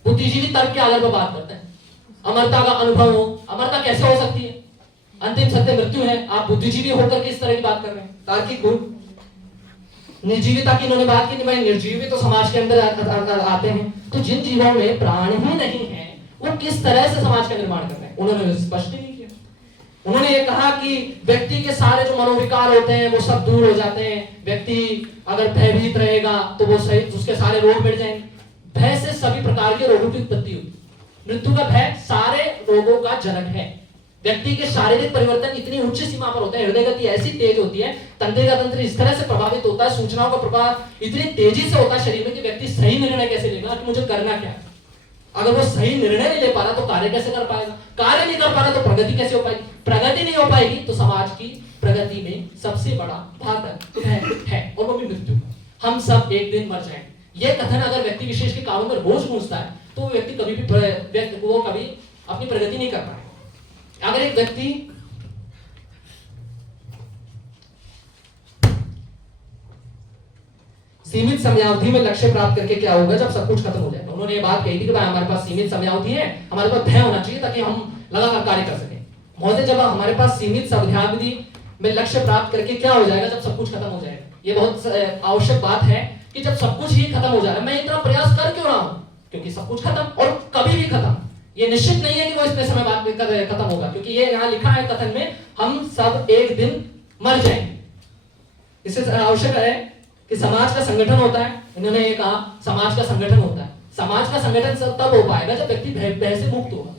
बुद्धिजीवी तर्क के आधार पर बात करते हैं। अमरता का अनुभव हो, अमरता कैसे हो सकती है? अंतिम सत्य मृत्यु है। आप बुद्धिजीवी होकर के इस तरह की बात कर रहे हैं। तार्किक गुण, निर्जीविता की इन्होंने बात की, भाई निर्जीवी तो समाज के अंदर आते हैं, तो जिन जीवों में प्राण ही नहीं है वो किस तरह से समाज का निर्माण कर रहे हैं? उन्होंने स्पष्ट नहीं किया। उन्होंने ये कहा कि व्यक्ति के सारे जो मनोविकार होते हैं वो सब दूर हो जाते हैं। व्यक्ति अगर भयभीत रहेगा तो वो सही, उसके सारे रोग मिट जाएंगे। भय से सभी प्रकार के रोगों की उत्पत्ति हुई। मृत्यु का भय सारे रोगों का जनक है। व्यक्ति के शारीरिक परिवर्तन इतनी उच्च सीमा पर होते हैं, हृदय गति ऐसी तेज होती है, तंत्रिका तंत्र इस तरह से प्रभावित होता है, सूचनाओं का प्रभाव इतनी तेजी से होता है शरीर में कि व्यक्ति सही निर्णय कैसे लेगा कि मुझे करना क्या है। अगर वो सही निर्णय नहीं ले पा रहा तो कार्य कैसे कर पाएगा? कार्य नहीं कर पा रहा तो प्रगति कैसे हो पाएगी? प्रगति नहीं हो पाएगी तो समाज की प्रगति में सबसे बड़ा घातक है और वो भी मृत्यु। हम सब एक दिन मर जाएंगे। ये कथन अगर व्यक्ति विशेष के कानों में रोज गूंजता है तो वो व्यक्ति कभी अपनी प्रगति नहीं कर पाएगा। अगर एक व्यक्ति सीमित समयावधि में लक्ष्य प्राप्त करके क्या होगा जब सब कुछ खत्म हो जाएगा? उन्होंने ये बात कही थी कि भाई हमारे पास सीमित समयावधि है, हमारे पास भय होना चाहिए ताकि हम लगातार कार्य कर सकें। महोदय, जब हमारे पास सीमित समयावधि में लक्ष्य प्राप्त करके क्या हो जाएगा जब सब कुछ खत्म हो जाएगा? ये बहुत आवश्यक बात है कि जब सब कुछ ही खत्म हो जाएगा, मैं इतना प्रयास कर क्यों रहा हूं? क्योंकि सब कुछ खत्म और कभी भी खत्म। ये निश्चित नहीं है कि वो इतने समय बाद खत्म होगा, क्योंकि ये यहाँ लिखा है कथन में, हम सब एक दिन मर जाएंगे। इससे आवश्यक है कि समाज का संगठन होता है। इन्होंने ये कहा समाज का संगठन होता है। समाज का संगठन तब हो पाएगा जब व्यक्ति भय से मुक्त होगा,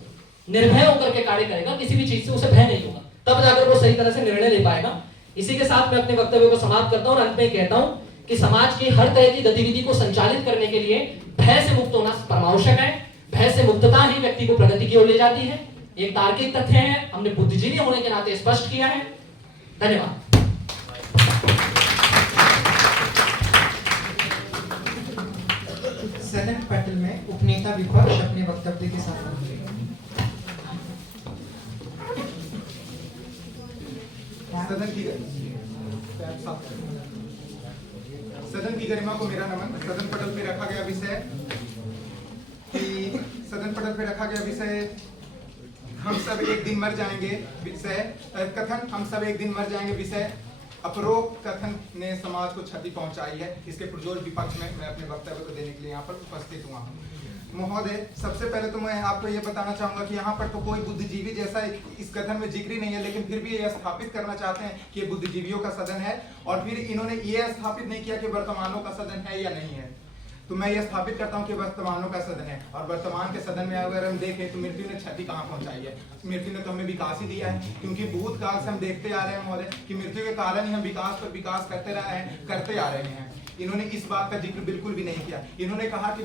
निर्भय होकर के कार्य करेगा, किसी भी चीज से उसे भय नहीं होगा, तब जाकर वो सही तरह से निर्णय ले पाएगा। इसी के साथ मैं अपने वक्तव्य को समाप्त करता हूं और अंत में कहता हूं कि समाज की हर तरह की गतिविधि को संचालित करने के लिए भय से मुक्त होना परमावश्यक है। भय से मुक्तता ही व्यक्ति को प्रगति की ओर ले जाती है। एक तार्किक तथ्य है, हमने बुद्धिजीवी होने के नाते स्पष्ट किया है। धन्यवाद। सदन पटल में उपनेता विपक्ष अपने वक्तव्य के साथ सदन की गरिमा को मेरा नमन। सदन पटल पे रखा गया विषय हम सब एक दिन मर जाएंगे कथन हम सब एक दिन मर जाएंगे विषय अपरोक्त कथन ने समाज को क्षति पहुंचाई है। इसके पुरजोर विपक्ष में मैं अपने वक्तव्य को देने के लिए यहाँ पर उपस्थित हुआ हूँ। महोदय, सबसे पहले तो मैं आपको ये बताना चाहूंगा कि यहाँ पर तो कोई बुद्धिजीवी जैसा इस कथन में जिक्र ही नहीं है, लेकिन फिर भी ये स्थापित करना चाहते हैं कि ये बुद्धिजीवियों का सदन है, और फिर इन्होंने ये स्थापित नहीं किया कि वर्तमानों का सदन है या नहीं है। तो मैं ये स्थापित करता हूँ कि वर्तमानों का सदन है, और वर्तमान के सदन में अगर हम देखें तो मृत्यु ने क्षति कहाँ पहुंचाई है? मृत्यु ने तो हमें विकास ही दिया है, क्योंकि भूतकाल से हम देखते आ रहे हैं महोदय कि मृत्यु के कारण ही हम विकास पर विकास करते आ रहे हैं। इन्होंने इस बात का जिक्र बिल्कुल भी नहीं किया। इन्होंने कहा कि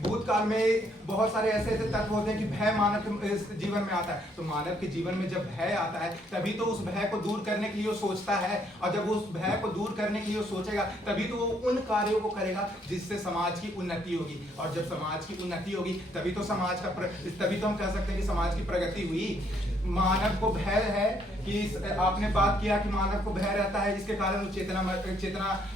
भूतकाल में बहुत सारे ऐसे तत्व होते हैं कि भय मानव के जीवन में आता है। तो मानव के जीवन में जब भय आता है तभी तो उस भय को दूर करने के लिए वो सोचता है, और जब उस भय को दूर करने के लिए वो सोचेगा तभी तो वो उन कार्यों को करेगा जिससे समाज की उन्नति होगी, और जब समाज की उन्नति होगी तभी तो तभी तो हम कह सकते हैं कि समाज की प्रगति हुई। मानव को भय है कि आपने बात किया कि मानव को भय रहता है, इसके कारण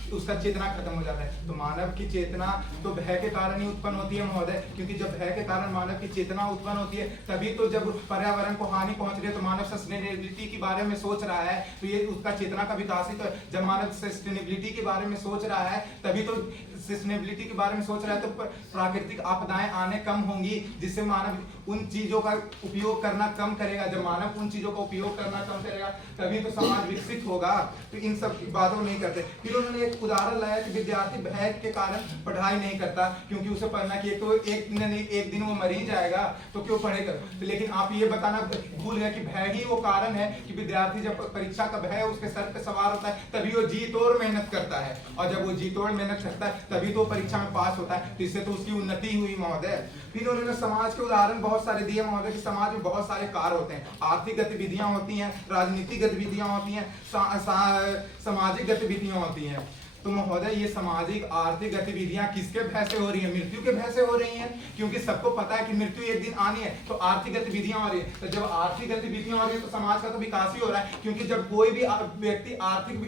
उसका चेतना खत्म हो जाता है। तो मानव की चेतना तो भय के कारण ही उत्पन्न होती है महोदय, क्योंकि जब भय के कारण मानव की चेतना उत्पन्न होती है तभी तो जब पर्यावरण को हानि पहुंच रही है तो मानव सस्टेनेबिलिटी के बारे में सोच रहा है, तो ये उसका चेतना का विकास ही तो है। जब मानव सस्टेनेबिलिटी के बारे में सोच रहा है तभी तो सस्टेनेबिलिटी के बारे में सोच रहा है तो प्राकृतिक आपदाएं आने कम होंगी, जिससे मानव उन चीजों का उपयोग करना कम करेगा। जब मानव उन चीजों का उपयोग करना कम करेगा तभी तो समाज विकसित होगा। तो इन सब बातों नहीं करते। फिर उन्होंने एक उदाहरण लाया कि विद्यार्थी भय के कारण पढ़ाई नहीं करता, क्योंकि उसे पढ़ना कि एक दिन वो मर ही जाएगा तो क्यों पढ़ेगा। तो लेकिन आप ये बताना भूल गए कि भय ही वो कारण है कि विद्यार्थी जब परीक्षा का भय उसके सर पे सवार होता है तभी वो जी तोड़ मेहनत करता है, और जब वो जी तोड़ मेहनत करता है तभी तो परीक्षा में पास होता है। तो इससे तो उसकी उन्नति हुई महोदय। फिर उन्होंने समाज के उदाहरण बहुत सारे दिए महोदय कि समाज में बहुत सारे कार्य होते हैं, आर्थिक गतिविधियां होती हैं, राजनीतिक गतिविधियां होती हैं, सामाजिक गतिविधियां होती हैं। तो महोदय ये सामाजिक आर्थिक गतिविधियां किसके भय से हो रही है? मृत्यु के भय से हो रही हैं, क्योंकि सबको पता है कि मृत्यु एक दिन आनी है। तो आर्थिक गतिविधियां हो रही है, तो जब आर्थिक गतिविधियां हो रही है तो समाज का तो विकास ही हो रहा है। क्योंकि जब कोई भी व्यक्ति आर्थिक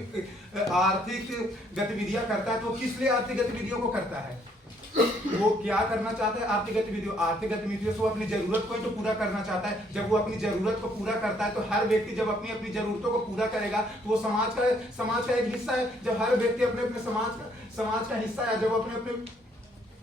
गतिविधियां करता है तो किस लिए आर्थिक गतिविधियों को करता है? वो क्या करना चाहता है? आर्थिक गतिविधियों से वो अपनी जरूरत को ही तो पूरा करना चाहता है। जब वो अपनी जरूरत को पूरा करता है तो हर व्यक्ति जब अपनी अपनी जरूरतों को पूरा करेगा तो वो समाज का एक हिस्सा है। जब हर व्यक्ति अपने अपने समाज का हिस्सा है, जब अपने अपने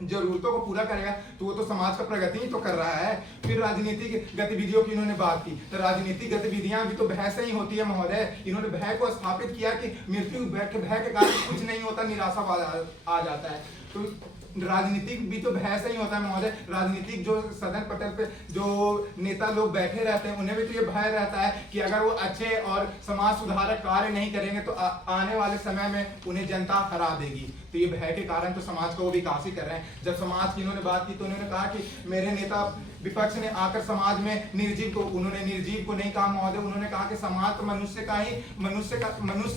जरूरतों को पूरा करेगा तो वो तो समाज का प्रगति ही तो कर रहा है। फिर राजनीतिक गतिविधियों की इन्होंने बात की, तो राजनीतिक गतिविधियां भी तो भय से ही होती है महोदय। इन्होंने भय को स्थापित किया कि मृत्यु भय के कारण कुछ नहीं होता, निराशावाद आ जाता है। तो राजनीतिक भी तो भय से ही होता है महोदय। राजनीतिक जो सदन पटल पे जो नेता लोग बैठे रहते हैं उन्हें भी तो ये भय रहता है कि अगर वो अच्छे और समाज सुधारक कार्य नहीं करेंगे तो आने वाले समय में उन्हें जनता हरा देगी। तो ये भय के कारण तो समाज को वो विकास ही कर रहे हैं। जब समाज की इन्होंने बात की तो उन्होंने कहा कि मेरे नेता विपक्ष ने आकर समाज में निर्जीव को नहीं कहा महोदय। उन्होंने कहा कि समाज तो मनुष्य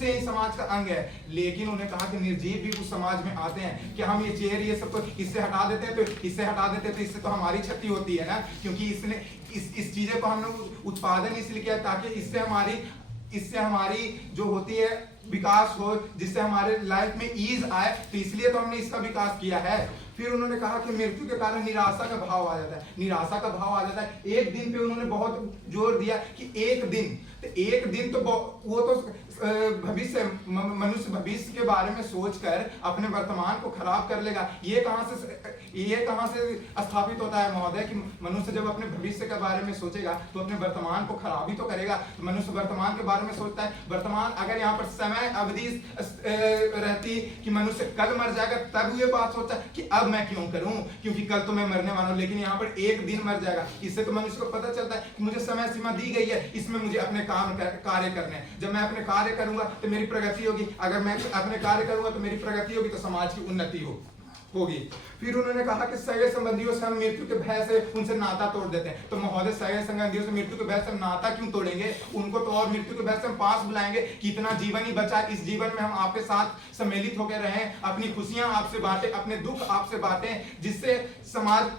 ही समाज का अंग है, लेकिन उन्होंने कहा कि निर्जीव भी उस समाज में आते हैं कि हम ये चेयर ये सब को इससे हटा देते हैं तो इससे तो हमारी क्षति होती है ना, क्योंकि इस चीजें को हम लोग उत्पादन इसलिए किया ताकि इससे हमारी जो होती है विकास हो, जिससे हमारे लाइफ में ईज आए, तो इसलिए तो हमने इसका विकास किया है। फिर उन्होंने कहा कि मृत्यु के कारण निराशा का भाव आ जाता है। एक दिन पे उन्होंने बहुत जोर दिया कि एक दिन तो वो तो मनुष्य भविष्य के बारे में सोचकर अपने वर्तमान को खराब कर लेगा। ये कहां से स्थापित होता है महोदय कि मनुष्य जब अपने भविष्य के बारे में सोचेगा तो अपने वर्तमान को खराब ही तो करेगा। तो मनुष्य वर्तमान के बारे में सोचता है। वर्तमान अगर यहाँ पर समय अवधि रहती कि मनुष्य कल मर जाएगा तब ये बात सोचता कि अब मैं क्यों करूं, क्योंकि कल तो मैं मरने वाला हूं। लेकिन यहाँ पर एक दिन मर जाएगा, इससे तो मनुष्य को पता चलता है कि मुझे समय सीमा दी गई है, इसमें मुझे अपने कार्य करने हैं। जब मैं अपने कार्य करूंगा तो मेरी प्रगति होगी। अगर मैं अपने कार्य करूंगा तो मेरी प्रगति होगी, तो समाज की उन्नति होगी। फिर उन्होंने कहा कि सगे संबंधियों से हम मृत्यु के भय से उनसे नाता तोड़ देते हैं। तो महोदय सगे संबंधियों से मृत्यु के भय से हम नाता क्यों तोड़ेंगे? उनको तो और मृत्यु के भय से हम पास बुलाएंगे कि इतना जीवन ही बचा है, इस जीवन में हम आपके साथ सम्मिलित होकर रहें, अपनी खुशियां आपसे बांटें, अपने दुख आपसे बांटें, जिससे समाज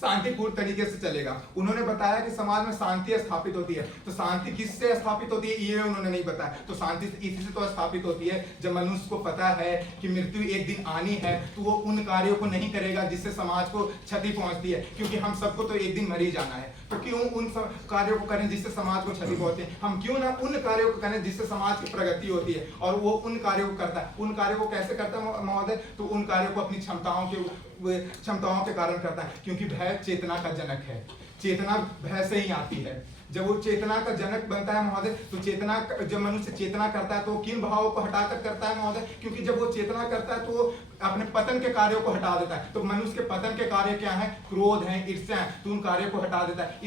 शांतिपूर्ण तरीके से चलेगा। उन्होंने बताया कि समाज में शांति स्थापित होती है। तो शांति किससे स्थापित होती है ये उन्होंने नहीं बताया। तो शांति इसी से तो स्थापित होती है जब मनुष्य को पता है कि मृत्यु एक दिन आनी है, तो वो उन कार्यों को नहीं करेगा जिससे समाज को क्षति पहुंचती है, क्योंकि हम सबको तो एक दिन मर ही जाना है। तो क्यों उन कार्यों को करें जिससे समाज को क्षति पहुंचती है? हम क्यों ना उन कार्यों को करें जिससे समाज की प्रगति होती है? और वो उन कार्यों को करता है। उन कार्यों को कैसे करता है महोदय? तो उन कार्यों को अपनी क्षमताओं के कारण करता है, क्योंकि भय चेतना का जनक है। चेतना भय से ही आती है। जब वो चेतना का जनक बनता है महोदय, तो जब मनुष्य चेतना करता है तो किन भावों को हटाकर करता है महोदय? क्योंकि जब वो चेतना करता है तो वो अपने पतन के कार्यों को हटा देता है। तो मनुष्य के पतन के कार्य क्या है? क्रोध है, ईर्ष्या है, तो उन कार्यों को हटा देता है।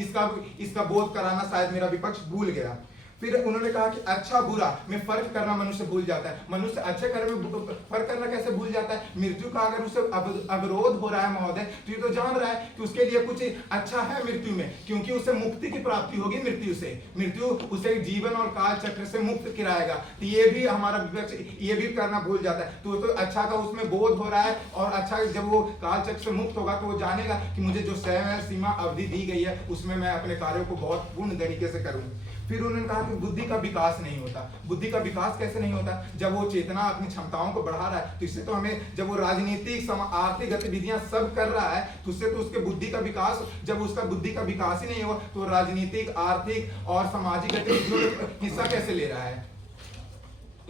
इसका बोध कराना शायद मेरा विपक्ष भूल गया। फिर उन्होंने कहा कि अच्छा बुरा में फर्क करना मनुष्य भूल जाता है। मनुष्य अच्छे कर्म में फर्क करना कैसे भूल जाता है? मृत्यु का अगर उसे अवरोध हो रहा है महोदय, तो ये तो जान रहा है कि उसके लिए कुछ अच्छा है मृत्यु में, क्योंकि उसे मुक्ति की प्राप्ति होगी मृत्यु से। मृत्यु उसे जीवन और काल चक्र से मुक्त कराएगा। तो ये भी हमारा विपक्ष ये भी करना भूल जाता है। तो अच्छा का उसमें बोध हो रहा है, और अच्छा जब वो काल चक्र से मुक्त होगा तो वो जानेगा कि मुझे जो समय सीमा अवधि दी गई है उसमें मैं अपने कार्यों को बहुत पूर्ण तरीके से करूँ। फिर उन्होंने कहा कि बुद्धि का विकास नहीं होता। बुद्धि का विकास कैसे नहीं होता? जब वो चेतना अपनी क्षमताओं को बढ़ा रहा है, तो इससे तो हमें, जब वो राजनीतिक आर्थिक गतिविधियां सब कर रहा है, तो उससे तो उसके बुद्धि का विकास, जब उसका बुद्धि का विकास ही नहीं हुआ तो राजनीतिक, आर्थिक और सामाजिक गतिविधियों में हिस्सा कैसे ले रहा है?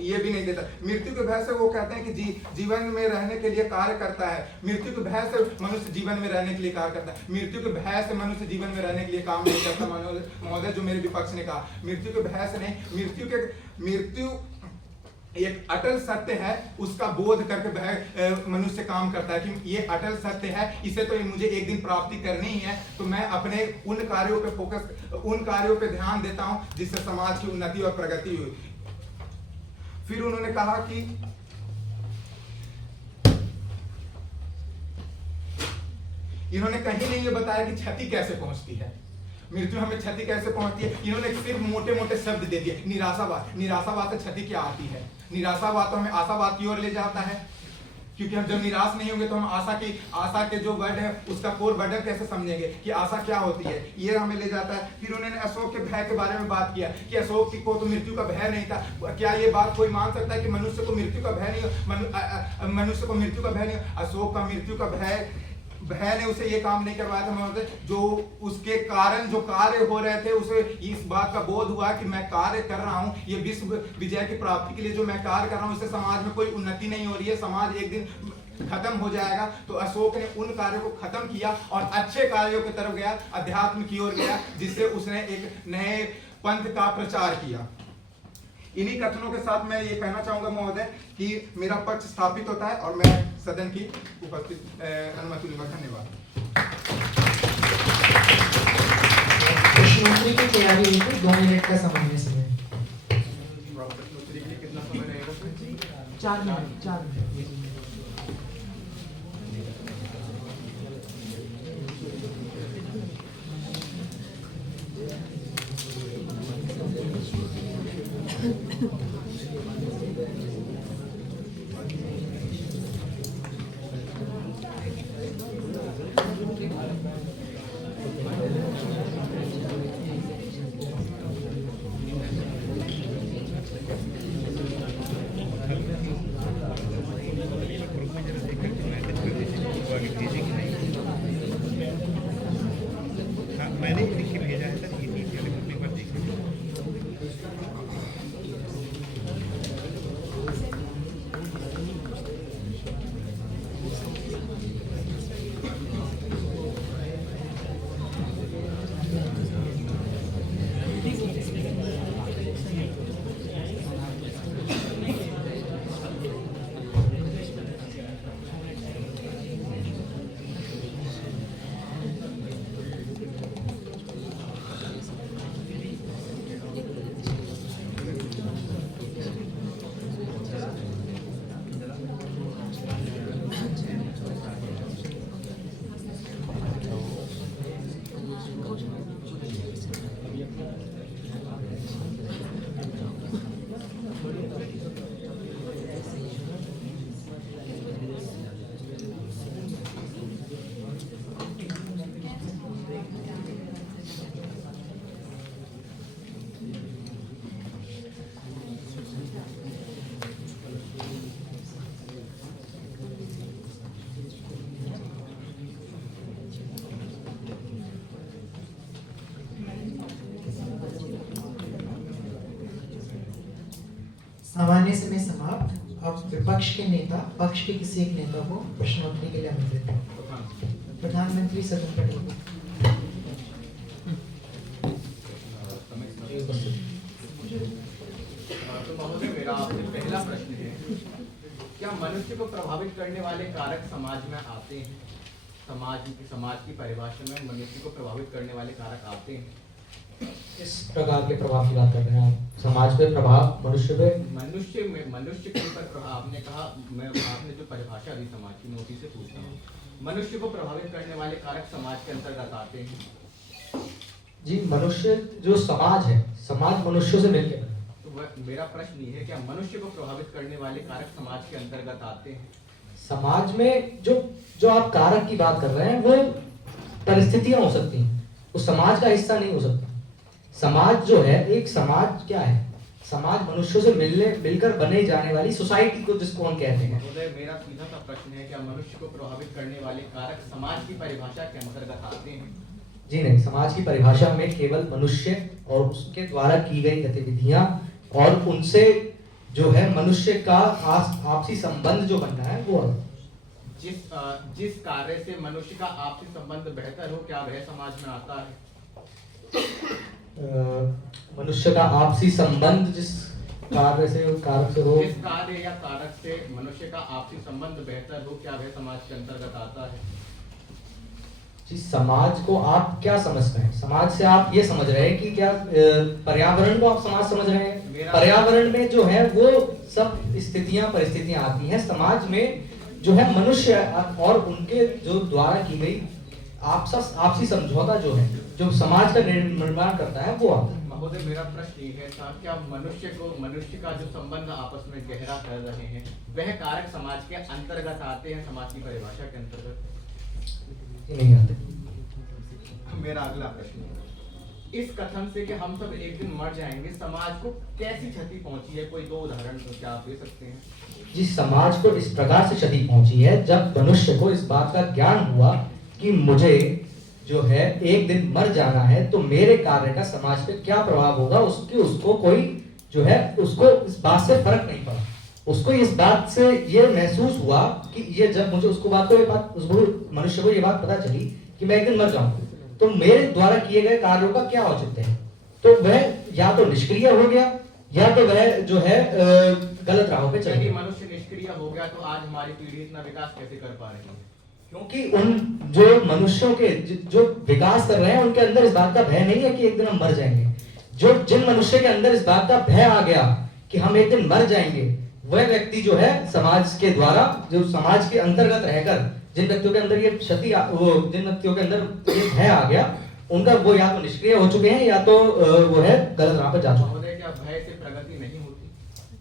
ये भी नहीं देता। मृत्यु के भय से वो कहते हैं कि जीवन में रहने के लिए कार्य करता है। मृत्यु के भय से मनुष्य जीवन में रहने के लिए कार्य करता है। मृत्यु के भय से मनुष्य जीवन में रहने के लिए काम नहीं करता महोदय, जो मेरे विपक्ष ने कहा। मृत्यु के भय से नहीं, मृत्यु एक अटल सत्य है, उसका बोध करके भय मनुष्य काम करता है कि ये अटल सत्य है, इसे तो मुझे एक दिन प्राप्ति करनी ही है। तो मैं अपने उन कार्यों पे ध्यान देता हूँ जिससे समाज की उन्नति और प्रगति हुई। फिर उन्होंने कहा कि इन्होंने कहीं नहीं ये बताया कि क्षति कैसे पहुंचती है। मृत्यु हमें क्षति कैसे पहुंचती है? इन्होंने सिर्फ मोटे मोटे शब्द दे दिए। निराशावाद, निराशावाद से क्षति क्या आती है? निराशावाद तो हमें आशावाद की ओर ले जाता है, क्योंकि हम जब निराश नहीं होंगे तो हम आशा के जो वर्ड है उसका कोर वर्ड कैसे समझेंगे कि आशा क्या होती है, ये हमें ले जाता है। फिर उन्होंने अशोक के भय के बारे में बात किया कि अशोक को तो मृत्यु का भय नहीं था। क्या ये बात कोई मान सकता है कि मनुष्य को मृत्यु का भय नहीं, मनुष्य को मृत्यु का भय नहीं? अशोक का मृत्यु का भय ने उसे ये काम नहीं करवाया था महोदय। जो उसके कारण जो कार्य हो रहे थे उसे इस बात का बोध हुआ कि मैं कार्य कर रहा हूँ, ये विश्व विजय की प्राप्ति के लिए जो मैं कार्य कर रहा हूँ, इससे समाज में कोई उन्नति नहीं हो रही है, समाज एक दिन खत्म हो जाएगा। तो अशोक ने उन कार्यों को खत्म किया और अच्छे कार्यों की तरफ गया, अध्यात्म की ओर गया, जिससे उसने एक नए पंथ का प्रचार किया। इन्हीं कथनों के साथ मैं ये कहना चाहूंगा महोदय कि मेरा पक्ष स्थापित होता है और मैं सदन की उपस्थित अनुमति लूंगा। धन्यवाद। प्रश्नोत्तरी की तैयारी हुई थी, 2 मिनट का सामान्य समय। कितना समय रहेगा? 4 मिनट। मैंने लिख के भेजा है सर, ये चीज़ एक बार देखिए। सामान्य समय समाप्त। अब विपक्ष के नेता पक्ष के किसी एक नेता को प्रश्नोत्तरी के लिए आमंत्रित है। प्रधानमंत्री सदन पटेल। तो महोदय, मेरा आपसे पहला प्रश्न है, क्या मनुष्य को प्रभावित करने वाले कारक समाज में आते हैं? समाज की परिभाषा में मनुष्य को प्रभावित करने वाले कारक आते हैं? किस प्रकार के प्रभाव की बात कर रहे हैं आप? समाज पे प्रभाव, मनुष्य पे? मनुष्य के ऊपर प्रभाव आपने कहा, आपने जो परिभाषा दी समाज की, मैं उसी से पूछता हूँ। मनुष्य को प्रभावित करने वाले कारक समाज के अंतर्गत आते हैं? जी, मनुष्य जो समाज है, समाज मनुष्यों से मिलकर। तो मेरा प्रश्न ये है, क्या मनुष्य को प्रभावित करने वाले कारक समाज के अंतर्गत आते हैं? समाज में जो आप कारक की बात कर रहे हैं वो परिस्थितियां हो सकती हैं, वो समाज का हिस्सा नहीं हो सकता। समाज जो है, एक समाज क्या है? समाज मनुष्यों से मिलकर बने जाने वाली सोसाइटी को जिसको हम कहते हैं। महोदय, मेरा सीधा सा प्रश्न है, क्या मनुष्य को प्रभावित करने वाले कारक समाज की परिभाषा के अंतर्गत आते हैं? जी नहीं, समाज की परिभाषा में केवल मनुष्य और उसके द्वारा की गई गतिविधियां और उनसे जो है मनुष्य का आपसी संबंध जो बनना है वो। जिस कार्य से मनुष्य का आपसी संबंध बेहतर हो, क्या वह समाज में आता है? मनुष्य का आपसी संबंध जिस कार्य से कारक से हो, जिस कार्य या कारक से मनुष्य का आपसी संबंध बेहतर हो, क्या वह समाज के अंतर्गत आता है? जी, समाज को आप क्या समझ रहे हैं? समाज से आप ये समझ रहे हैं कि क्या पर्यावरण को आप समाज समझ रहे हैं? पर्यावरण में जो है वो सब स्थितियां परिस्थितियां आती हैं। समाज में जो है मनुष्य और उनके जो द्वारा की गई आपसी समझौता जो है, जो समाज का निर्माण करता है, वो आता है। महोदय, मेरा प्रश्न ये था, क्या मनुष्य का जो संबंध आपस में गहरा कर रहे हैं, वह कारक समाज के अंतर्गत आते हैं, समाज की परिभाषा के अंतर्गत नहीं आते। मेरा अगला प्रश्न, इस कथन से कि हम सब एक दिन मर जाएंगे, समाज को कैसी क्षति पहुंची है? कोई 2 उदाहरण तो क्या आप दे सकते हैं? जी, समाज को इस प्रकार से क्षति पहुंची है, जब मनुष्य को इस बात का ज्ञान हुआ कि मुझे जो है एक दिन मर जाना है, तो मेरे कार्य का समाज पे क्या प्रभाव होगा, उसको कोई जो है, उसको इस बात से फर्क नहीं पड़ा। उसको इस बात से ये महसूस हुआ कि ये जब मुझे उस मनुष्य को ये बात पता चली कि मैं एक दिन मर जाऊंगा, तो मेरे द्वारा किए गए कार्यों का क्या औचित्य है, तो वह या तो निष्क्रिय हो गया, या तो वह जो है गलत राहों पे चल गया। मनुष्य निष्क्रिय हो गया तो आज हमारी पीढ़ी इतना विकास कैसे कर पा रही है? क्योंकि उन जो मनुष्यों के जो विकास कर रहे हैं, उनके अंदर इस बात का भय नहीं है कि एक दिन हम मर जाएंगे। जिन मनुष्य के अंदर इस बात का भय आ गया कि हम एक दिन मर जाएंगे, वह व्यक्ति जो है समाज के द्वारा, जो समाज के अंतर्गत रहकर जिन व्यक्तियों के अंदर ये जिन व्यक्तियों के अंदर ये भय आ गया, उनका वो या तो निष्क्रिय हो चुके हैं, या तो वो है गलत राह पर जा चुके हैं। क्या भय से प्रगति नहीं होती?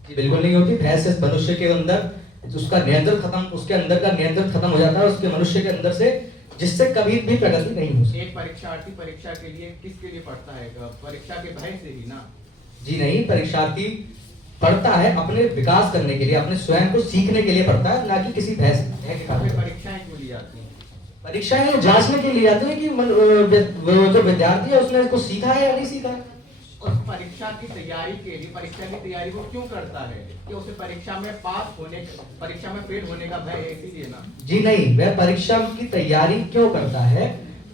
जी बिल्कुल नहीं होती। भय से मनुष्य के अंदर उसका नियंत्रण खत्म, उसके अंदर का नियंत्रण खत्म हो जाता है, उसके मनुष्य के अंदर से, जिससे कभी भी प्रगति नहीं हो सकती। एक परीक्षार्थी परीक्षा के लिए किसके लिए पढ़ता है? परीक्षा के भय से ही ना? जी नहीं, परीक्षार्थी पढ़ता है अपने विकास करने के लिए, अपने स्वयं को सीखने के लिए पढ़ता है, ना कि किसी भय के कारण। परीक्षाएं क्यों ली जाती हैं? परीक्षाएं जांचने के लिए आती है कि जो विद्यार्थी है उसने इसको सीखा है या नहीं सीखा है। उस परीक्षा की तैयारी के लिए, परीक्षा की तैयारी वो क्यों करता है? कि उसे परीक्षा में परीक्षा में फेल होने का भय है, इसीलिए ना? जी नहीं, वह परीक्षा की तैयारी क्यों करता है?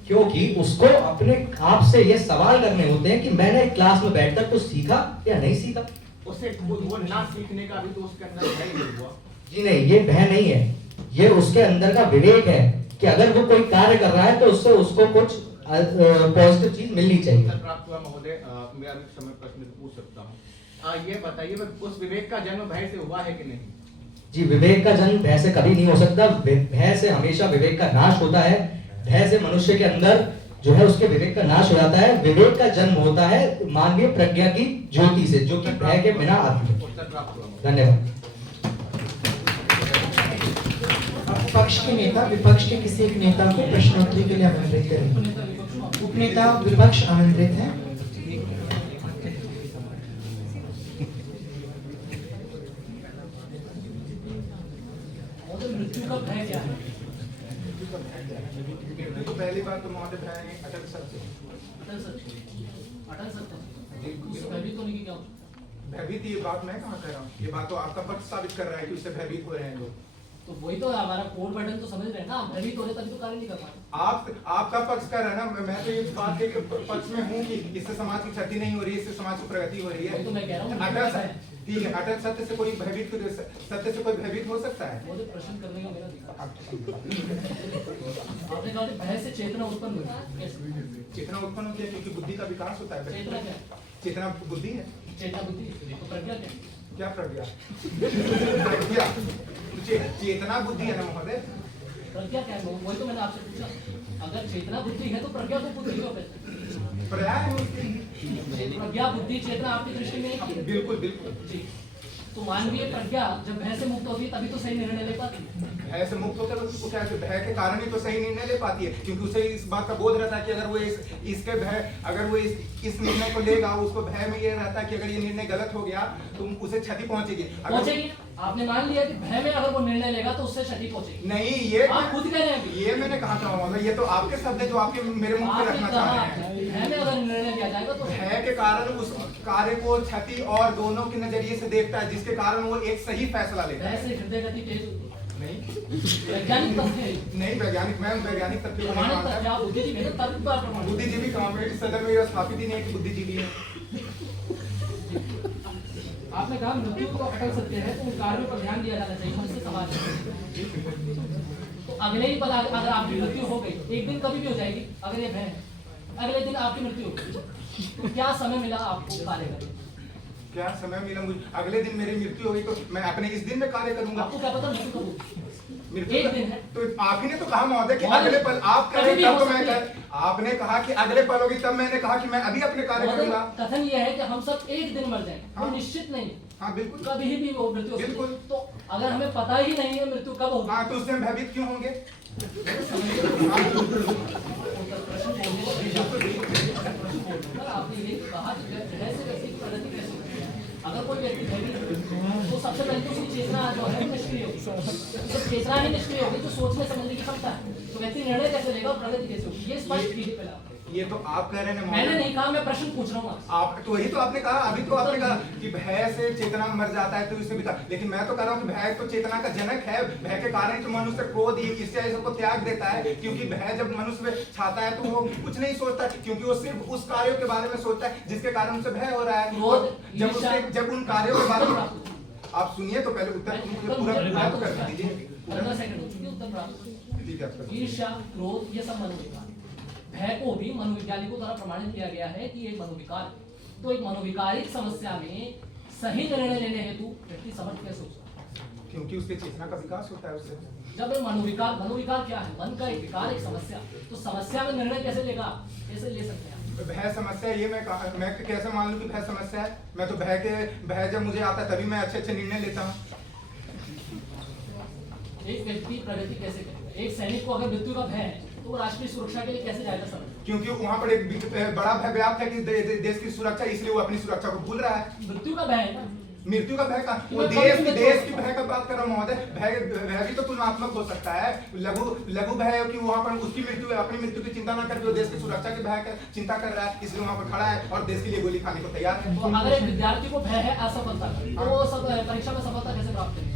क्योंकि उसको अपने आप से ये सवाल करने होते हैं कि मैंने क्लास में बैठकर कुछ सीखा या नहीं सीखा। उसे वो ना सीखने का भी तो उसके अंदर भय नहीं हुआ? जी नहीं, ये भय नहीं है, ये उसके अंदर का विवेक है कि अगर वो कोई कार्य कर रहा है तो उससे उसको कुछ पॉजिटिव चीज मिलनी चाहिए। प्राप्त हुआ महोदय, मैं अभी समय प्रश्न पूछ सकता हूँ। ये बताइए, उस विवेक का जन्म भय से हुआ है कि नहीं? जी, विवेक का जन्म भय से कभी नहीं हो सकता। भय से हमेशा विवेक का नाश होता है। भय से मनुष्य के अंदर जो है उसके विवेक का नाश हो जाता है। विवेक का जन्म होता है मानवीय प्रज्ञा की ज्योति से, जो कि भय के बिना आती है। धन्यवाद। पक्ष के नेता विपक्ष के किसी एक नेता को प्रश्नोत्तरी के लिए आमंत्रित करें। उपनेता विपक्ष आमंत्रित हैं। मृत्यु का भय क्या है? तो पहली बात तो महोदय भय है अटल सत्य। अटल सत्य, अटल सत्य भयभीत होने की क्या? भयभीत ये बात मैं कहाँ कर रहा हूँ, ये बात तो आपका पक्ष साबित कर रहा है कि उससे भयभीत हो रहे हैं लोग। तो वही तो हमारा कोड बटन तो समझ रहे हैं ना, भयभीत हो रहे तभी तो कार्य नहीं कर पाते। आपका पक्ष कर रहा है ना, मैं तो इस बात के पक्ष में हूँ कि इससे समाज की क्षति नहीं हो रही है, इससे समाज की प्रगति हो रही है। तो मैं कह रहा हूँ ठीक है, अटल सत्य से कोई भयभीत हो सकता है? वो प्रश्न करने का मेरा अधिकार। आपने कहा भय से चेतना उत्पन्न हुई। चेतना उत्पन्न होती है क्योंकि बुद्धि का विकास होता है। चेतना क्या है? चेतना बुद्धि है। चेतना बुद्धि तो प्रज्ञा क्या? क्या प्रज्ञा? प्रज्ञा चेतना बुद्धि है ना महोदय? प्रज्ञा क्या है? वही तो मैंने आपसे पूछा। अगर चेतना बुद्धि है तो प्रज्ञा तो बुद्धि क्यों कहते? पर्याय है उसकी। प्रज्ञा बुद्धि चेतना आपकी दृष्टि में? बिल्कुल बिल्कुल जी। तो मानवीय प्रज्ञा जब भय से मुक्त होती है तभी तो सही निर्णय ले पाती है। भय से मुक्त होता है तो उसको क्या है, भय के कारण ही तो सही निर्णय ले पाती है, क्योंकि उसे इस बात का बोध रहता है कि अगर वो इसके भय, अगर वो इस निर्णय को लेगा, उसको भय में ये रहता है कि अगर ये निर्णय गलत हो गया तो उसे क्षति पहुंचेगी। आपने मान लिया कि भय में अगर वो निर्णय लेगा तो उससे क्षति पहुंचेगी। नहीं, ये आप खुद कह रहे हैं। ये मैंने कहा था, ये तो आपके शब्द है जो आपके मेरे मुंह पे रखना चाह रहे हैं। भय में अगर निर्णय लिया जाएगा तो भय के कारण उस कार्य को क्षति और दोनों के नजरिए से देखता है, जिसके कारण वो एक सही फैसला लेता है। भय से हृदय गति तेज होती है। नहीं, वैज्ञानिक तथ्य नहीं, वैज्ञानिक तथ्य को नहीं मानता। बुद्धिजीवी कहाँ सदन में स्थापित ही नहीं कि बुद्धिजीवी है। आपने कहा मृत्यु को अटल सत्य है तो उन कार्यों पर ध्यान दिया जाना चाहिए, जिससे समाज है। तो अगले ही पल अगर आपकी मृत्यु हो गई, एक दिन कभी भी हो जाएगी, अगर ये भय है, अगले दिन आपकी मृत्यु हो गई, तो क्या समय मिला आपको कार्य करने? क्या समय मिला मुझे? अगले दिन मेरी मृत्यु होगी तो मैं अपने इस दिन में कार्य करूंगा। आपको क्या पता मृत्यु कब होगी? मृत्यु एक दिन है। तो आप ही ने तो कहा महोदय कि महोदय, अगले पल आप कभी करें भी तब हो तो मैं सकती है। कर। आपने कहा कि अगले पल होगी, तब मैंने कहा कि मैं अभी अपने कार्य महोदय, करूंगा। कथन ये है कि हम सब एक दिन मर जाएंगे, हाँ। वो निश्चित नहीं है। हाँ बिल्कुल। कभी भी वो मृत्यु हो सकती है। बिल्कुल। तो अगर हमें पता ही नहीं है मृत्यु कब होगी, हाँ तो उससे हम भयभीत क्यों होंगे? आपने ये कहा कि ग्रह से व्यक्ति की प्रगति कैसे होती है? अगर कोई व्यक्ति भयभीत तो सबसे पहले तो उसकी चेतना जो है निष्क्रिय होगी। जब चेतना ही निष्क्रिय होगी तो सोचने समझने की क्षमता है, तो व्यक्ति निर्णय कैसे लेगा और प्रगति कैसे होगी? ये स्पष्ट कीजिए पहले आप। ये तो आप कह रहे हैं मैंने नहीं कहा, मैं प्रश्न पूछ रहा हूँ आपसे। आप तो वही तो आपने कहा, अभी तो आपने कहा कि भय से चेतना मर जाता है तो इससे भी लेकिन मैं तो कह रहा हूँ कि भय तो चेतना का जनक है। भय के कारण ही तो मनुष्य क्रोध ईर्ष्या ये सबको त्याग देता है, क्योंकि भय जब मनुष्य में छाता है तो वो कुछ नहीं सोचता, क्योंकि वो सिर्फ उस कार्यों के बारे में सोचता है जिसके कारण उसे भय हो रहा है। क्रोध, जब उन कार्यों के बारे में आप सुनिए तो पहले उत्तर पूरा तो कर दीजिए। 15 सेकंड हो चुके, उत्तर प्राप्त। ठीक है आपका। ईर्ष्या, क्रोध, ये सब मनोविकार। भय को भी मनोवैज्ञानिकों द्वारा प्रमाणित किया गया है कि ये एक मनोविकार है। तो एक मनोविकारिक समस्या में सही निर्णय लेने हेतु व्यक्ति समर्थ कैसे हो सकता है? क्योंकि उसके चेतना का विकास होता है उससे। जब ये मनोविकार क्या है? मन का एक विकार, एक समस्या। तो समस्या में निर्णय कैसे लेगा, कैसे ले सकते हैं? भय समस्या ये मैं कैसे मान लूं कि भय समस्या है? मैं तो भय जब मुझे आता है तभी मैं अच्छे निर्णय लेता हूँ। एक व्यक्ति प्रगति कैसे करेगा? एक सैनिक को अगर मृत्यु का भय है तो वो राष्ट्रीय सुरक्षा के लिए कैसे जाएगा सर? क्योंकि वहाँ पर एक बड़ा भय व्याप्त है कि देश की सुरक्षा, इसलिए वो अपनी सुरक्षा को भूल रहा है। मृत्यु का भय है ना? मृत्यु का भय का वो देश की भय का बात कर रहा हूँ महोदय। भय भी तो तुलनात्मक हो सकता है। लघु भय कि वहाँ पर उसकी मृत्यु है, अपनी मृत्यु की चिंता न करके वो देश की सुरक्षा की भय चिंता कर रहा है, इसलिए वहाँ पर खड़ा है और देश के लिए गोली खाने को तैयार है। तो अगर एक विद्यार्थी को भय है असफलता का, तो वो सब परीक्षा में सफलता कैसे प्राप्त करेगा?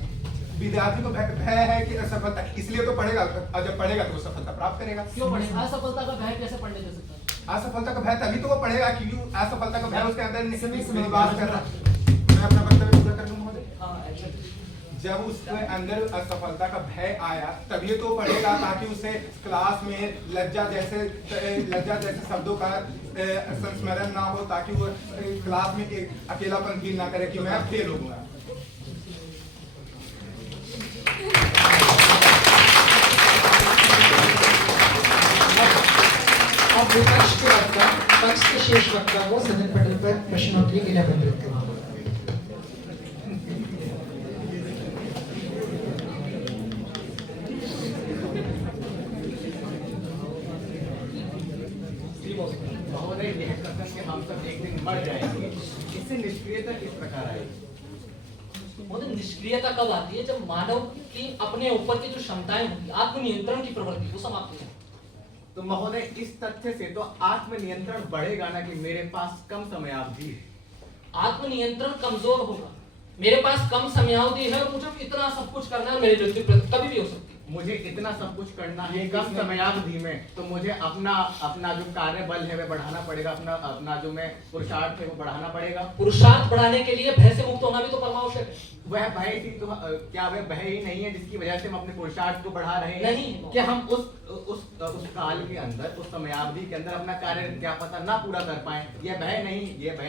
विद्यार्थी को भय है कि असफलता, इसलिए तो पढ़ेगा, और जब पढ़ेगा तो वो सफलता प्राप्त करेगा। क्यों पढ़ेगा? असफलता का भय कैसे पढ़ने दे सकता है? असफलता का भय तभी तो वो पढ़ेगा क्योंकि असफलता का भय उसके अंदर निवास कर रहा है। मैं अपना वक्तव्य पूरा कर लूं महोदय। जब उसके अंदर असफलता का भय आया तभी तो पढ़ेगा, ताकि उसे क्लास में लज्जा जैसे शब्दों का संस्मरण ना हो, ताकि वो क्लास में अकेलापन फील ना करे कि मैं फेल हो गया। अब विपक्ष के वक्ता पक्ष के शेष वक्ता को सदन पटल पर प्रश्नोत्तरी के लिए आमंत्रित करें। महोदय, यह कथन कि हम सब एक दिन मर जाएंगे, इससे निष्क्रियता किस प्रकार आएगी? निष्क्रियता कब आती है? जब मानव की अपने ऊपर की जो क्षमताएं होंगी, आत्मनियंत्रण की प्रवृत्ति, वो समाप्त हो जाए। तो महोदय, इस तथ्य से तो आत्मनियंत्रण बढ़ेगा ना कि मेरे पास कम समयावधि है। आत्मनियंत्रण कमजोर होगा। मेरे पास कम समयावधि है और मुझे इतना सब कुछ करना है, मेरी मृत्यु कभी भी हो सकती है। मुझे इतना सब कुछ करना है कम समयावधि में, तो मुझे अपना जो कार्य बल है वह बढ़ाना पड़ेगा, अपना जो मैं पुरुषार्थ है वो बढ़ाना पड़ेगा। पुरुषार्थ बढ़ाने के लिए भय से मुक्त होना भी तो परमावश्यक है। वह भय थी तो क्या वह भय ही नहीं है जिसकी वजह से हम अपने पुरुषार्थ को बढ़ा रहे हैं? नहीं। क्या हम उस काल के अंदर, उस समयावधि के अंदर अपना कार्य क्या पता ना पूरा कर पाए? ये भय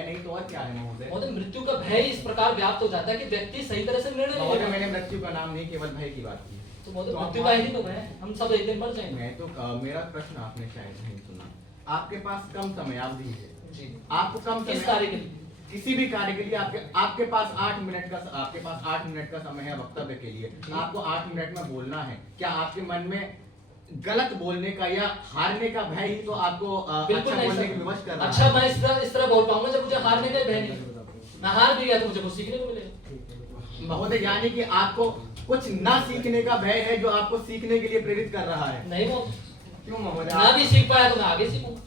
नहीं तो और क्या है महोदय? मृत्यु का भय इस प्रकार व्याप्त हो जाता है कि व्यक्ति सही तरह से निर्णय नहीं ले। मैंने मृत्यु का नाम नहीं, केवल भय की बात की। तो मृत्यु का ही तो भय, हम सब एक दिन मर जाएंगे। मैं तो मेरा प्रश्न आपने शायद नहीं सुना। आपके पास कम समयावधि है जी। आपको कम किस कार्य के लिए? किसी भी कार्य के लिए आपके पास 8 मिनट का समय है वक्तव्य के लिए। आपको 8 मिनट में बोलना है। क्या आपके मन में गलत बोलने का या हारने का भय ही तो आपको बिल्कुल अच्छा नहीं बोलने सर। की विवश कर रहा है? अच्छा, मैं इस तरह बोल पाऊंगा जब मुझे हारने का भय नहीं। मैं हार भी गया तो मुझे कुछ सीखने को मिलेगा। महोदय, यानी कि आपको कुछ ना सीखने का भय है जो आपको सीखने के लिए प्रेरित कर रहा है। नहीं वो क्यों महोदय? ना भी सीख पाया तो मैं आगे सीखूंगा।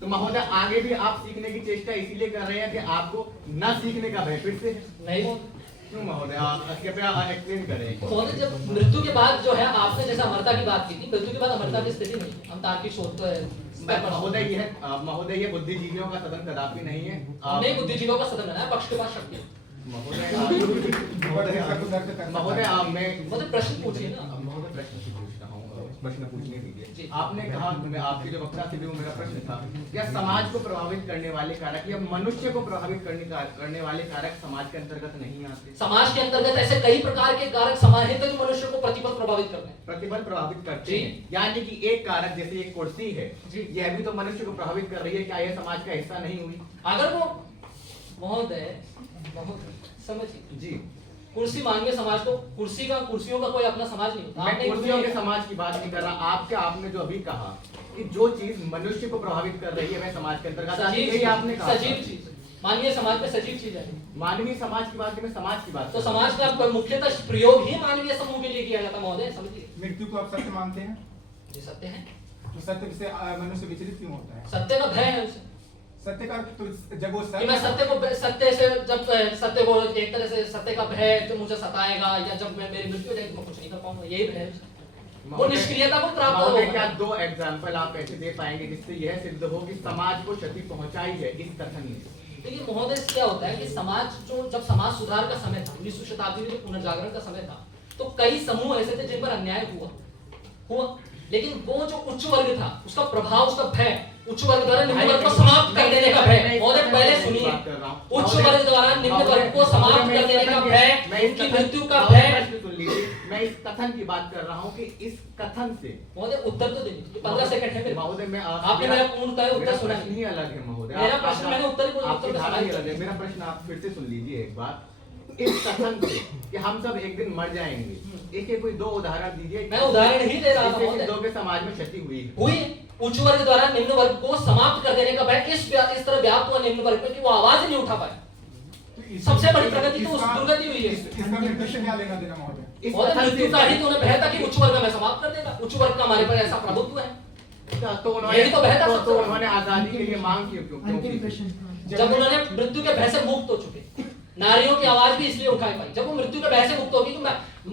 तो महोदय, आगे भी आप सीखने की चेष्टा इसीलिए कर रहे हैं कि आपको ना सीखने का भय फिर से? नहीं वो क्यों महोदय? कृपया एक्सप्लेन करें। महोदय, जब मृत्यु के बाद जो है आपने जैसे अमरता की बात की थी, मृत्यु के बाद अमरता की स्थिति नहीं है। हम तार्किक शोध महोदय, ये बुद्धिजीवियों का सदन कदापि नहीं है। हमने बुद्धिजीवियों का सदन बनाया, पक्ष के पास शक्ति है। महोदय, मैं प्रश्न पूछिए ना। महोदय प्रश्न पूछ रहा हूँ। प्रश्न पूछने जी। दीजिए। आपने कहा, मैं आपकी जो वक्ता थी वो मेरा प्रश्न था, क्या समाज को प्रभावित करने वाले कारक या मनुष्य को प्रभावित करने वाले कारक समाज के अंतर्गत नहीं आते? समाज के अंतर्गत ऐसे कई प्रकार के कारक समाहित हैं जो मनुष्य को प्रतिपल प्रभावित करते हैं। प्रतिबल प्रभावित करते जी। हैं, यानी कि एक कारक जैसे एक कुर्सी है, जी। यह भी तो मनुष्य को प्रभावित कर रही है, क्या यह समाज का हिस्सा नहीं हुई? अगर वो महोदय समझिए जी, कुर्सी मांगे समाज को, कुर्सियों का कोई अपना समाज नहीं होता। मैं आपने कुर्सियों के समाज की बात नहीं कर रहा। आपने जो अभी कहा कि जो चीज मनुष्य को प्रभावित कर रही है वह समाज के अंतर्गत आती है, यही आपने कहा। सजीव चीज, मानवीय समाज में सजीव चीज है। मानवीय समाज की बात की, मैं समाज की बात तो कर रहा हूं। समाज का प्रयोग प्रयोग ही मानवीय समूह के लिए किया जाता महोदय, समझिए। मृत्यु को आप सत्य मानते हैं? ये सत्य है, तो सत्य से मनुष्य विचलित क्यों होता है? सत्य का भय है उसे सत्य का तो जब वो कि मैं सत्य से जब सत्य को एक तरह से सत्य का भय जो मुझे सताएगा या जब मैं मेरी मृत्यु हो जाएगी तो मैं कुछ नहीं कर पाऊंगा, यही भय है उसे। वो निष्क्रियता को प्राप्त महोदय, होगा। क्या दो एग्जाम्पल आप ऐसे दे पाएंगे जिससे यह सिद्ध हो कि समाज को क्षति पहुंचाई है इस कथन में? देखिए महोदय, क्या होता है कि जब समाज सुधार का समय था, 19वीं शताब्दी में जो पुनर्जागरण का समय था, तो कई समूह ऐसे थे जिन पर अन्याय हुआ, लेकिन वो जो उच्च वर्ग था उसका प्रभाव, उसका भय, उच्च वर्ग द्वारा निम्न वर्ग को समाप्त कर देने का भय। महोदय पहले सुनिए, उच्च वर्ग द्वारा निम्न वर्ग को समाप्त कर देने का भय, उनकी मृत्यु का भय। सुन लीजिए, मैं इस कथन की बात कर रहा हूं कि इस कथन से महोदय उत्तर तो दीजिए, 15 सेकंड है मेरे पास। महोदय, मैं आपने मेरा पूर्णतः उत्तर सुना प्रश्न ही अलग है महोदय। मेरा प्रश्न मैंने उत्तर ही आपकी उत्तर धारणा ही सुनाई। अलग है। मेरा प्रश्न आप फिर से सुन लीजिए एक बार। इस कथन से कि हम सब एक दिन मर जाएंगे, इसके कोई दो उदाहरण दीजिए। मैं उदाहरण ही दे रहा था जिससे महोदय। सिद्धों के समाज में क्षति हुई है। हुई उच्च वर्ग द्वारा निम्न वर्ग को समाप्त कर देने का भय इस तरह व्याप्त हुआ निम्न वर्ग में कि वो आवाज ही नहीं उठा पाए। सबसे बड़ी प्रगति तो उस दुर्गति हुई है। इसका मृत्यु से क्या लेना देना महोदय? इस महोदय कथन मृत्यु से- का ही तो उन्हें भय था कि उच्च वर्ग में समाप्त कर देगा, उच्च वर्ग का हमारे पर ऐसा प्रभुत्व है। तो उन्होंने यही तो बेहतर तो सबसे बड़ा। उन्होंने आजादी के लिए मांग क्यों अंतिम की? प्रश्न। जब उन्होंने मृत्यु के भय से मुक्त हो चुके, नारियों की आवाज भी इसलिए उठाई पाई जब वो मृत्यु के भय से मुक्त होगी कि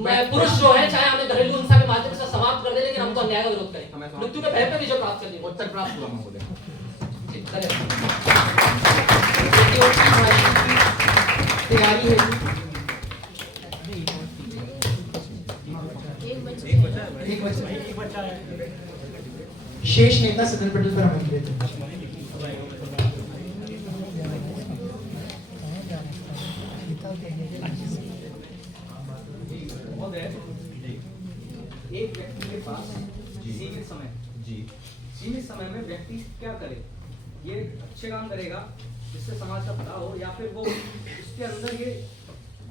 मैं पुरुष जो है चाहे हमें घरेलू हिंसा के माध्यम से समाप्त कर दे, लेकिन हम तो अन्याय का विरोध करें। मृत्यु के भय पे विजय प्राप्त कर लिया। उत्तर प्राप्त हुआ महोदय। जी, धन्यवाद। तैयारी है एक बच्चा शेष नेता सदन पटल पर आमंत्रित है। एक व्यक्ति के पास सीमित समय जी, सीमित समय में व्यक्ति क्या करे? ये अच्छे काम करेगा जिससे समाज का भला हो, या फिर वो उसके अंदर ये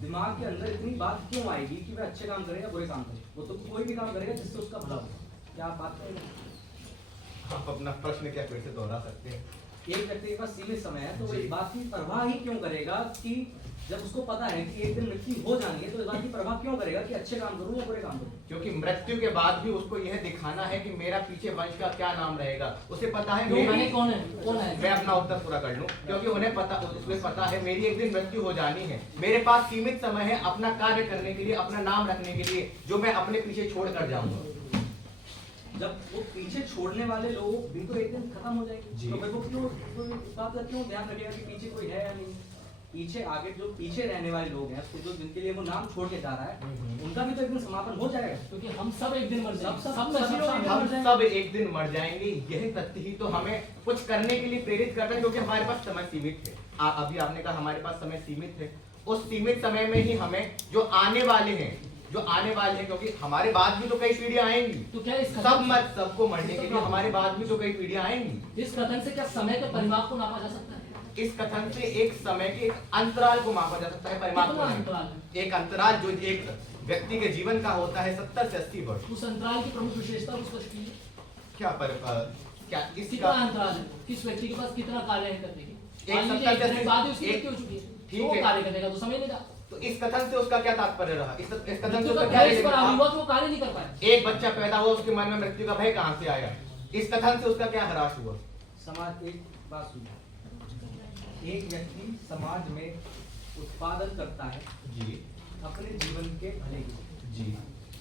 दिमाग के अंदर इतनी बात क्यों आएगी कि वह अच्छे काम करे या बुरे काम करे? वो तो कोई भी काम करेगा जिससे उसका भला हो। क्या आप बात करेंगे? आप अपना प्रश्न क्या फिर से दोहरा सकते हैं? एक व्यक्ति के पास सीमित समय है तो वो जी। इस बात की परवाह ही क्यों करेगा कि जब उसको पता है कि एक दिन मृत्यु हो जानी है, तो इस बात की परवाह क्यों करेगा कि अच्छे काम करूं या बुरे काम करूं? क्योंकि मृत्यु के बाद भी उसको यह दिखाना है कि मेरा पीछे वंश का क्या नाम रहेगा। उसे पता है क्यों मेरी- कौन है? कौन है? मैं अपना उत्तर पूरा कर लूं। क्योंकि उन्हें पता है मेरी एक दिन मृत्यु हो जानी है। मेरे पास सीमित समय है अपना कार्य करने के लिए, अपना नाम रखने के लिए, जो मैं अपने पीछे छोड़ कर जाऊंगा। जब वो पीछे छोड़ने वाले लोग भी तो एक दिन खत्म हो जाएंगे, जी। तो फिर वो क्यों इस बात का क्यों ध्यान रखेगा कि पीछे कोई है या नहीं? पीछे आगे जो पीछे रहने वाले लोग हैं, उसके जो जिनके लिए वो नाम छोड़ के जा रहा है, उनका भी तो एक दिन समापन हो जाएगा। क्योंकि हम सब एक दिन मर जाएंगे। सब- सब में सभी लोग एक दिन हम मर जाएंगे। सब एक दिन मर जाएंगे। यही तथ्य ही तो हमें कुछ करने के लिए प्रेरित करता है, क्योंकि हमारे पास समय सीमित है। अभी आपने कहा हमारे पास समय सीमित है। उस सीमित समय में ही हमें जो आने वाले हैं, क्योंकि हमारे बाद भी तो कई पीढ़ियां आएंगी। तो क्या इस सबको मरने के लिए हमारे बाद भी तो कई पीढ़ियां आएंगी। इस कथन से क्या समय के परिमाप को नापा जा सकता है? इस कथन से एक समय के अंतराल को मापा जा सकता है, परिमाप को कितना नहीं। अंतराल है? एक अंतराल जो एक व्यक्ति के जीवन का होता है 70 से 80 वर्ष। उस अंतराल की प्रमुख विशेषता उस स्पष्ट कीजिए। क्या कितना इसका अंतराल है? किस व्यक्ति के पास कितना कार्य है करने की? एक मान लीजिए 70 एक दिन से- बाद ही उसकी एक- मृत्यु हो चुकी है। ठीक तो वो है। कार्य करेगा तो समय नहीं था। तो इस कथन से उसका क्या तात्पर्य रहा? इस कथन से मृत्यु उसका का क्या भय इस पर हावी लेना? हुआ कि वो कार्य नहीं कर पाया। एक बच्चा पैदा हुआ, उसके मन में मृत्यु का भय कहां से आया? इस कथन से उसका क्या हराश हुआ? समाज एक बात सुनिए, एक व्यक्ति समाज में उत्पादन करता है जी अपने जीवन के भले के लिए, जी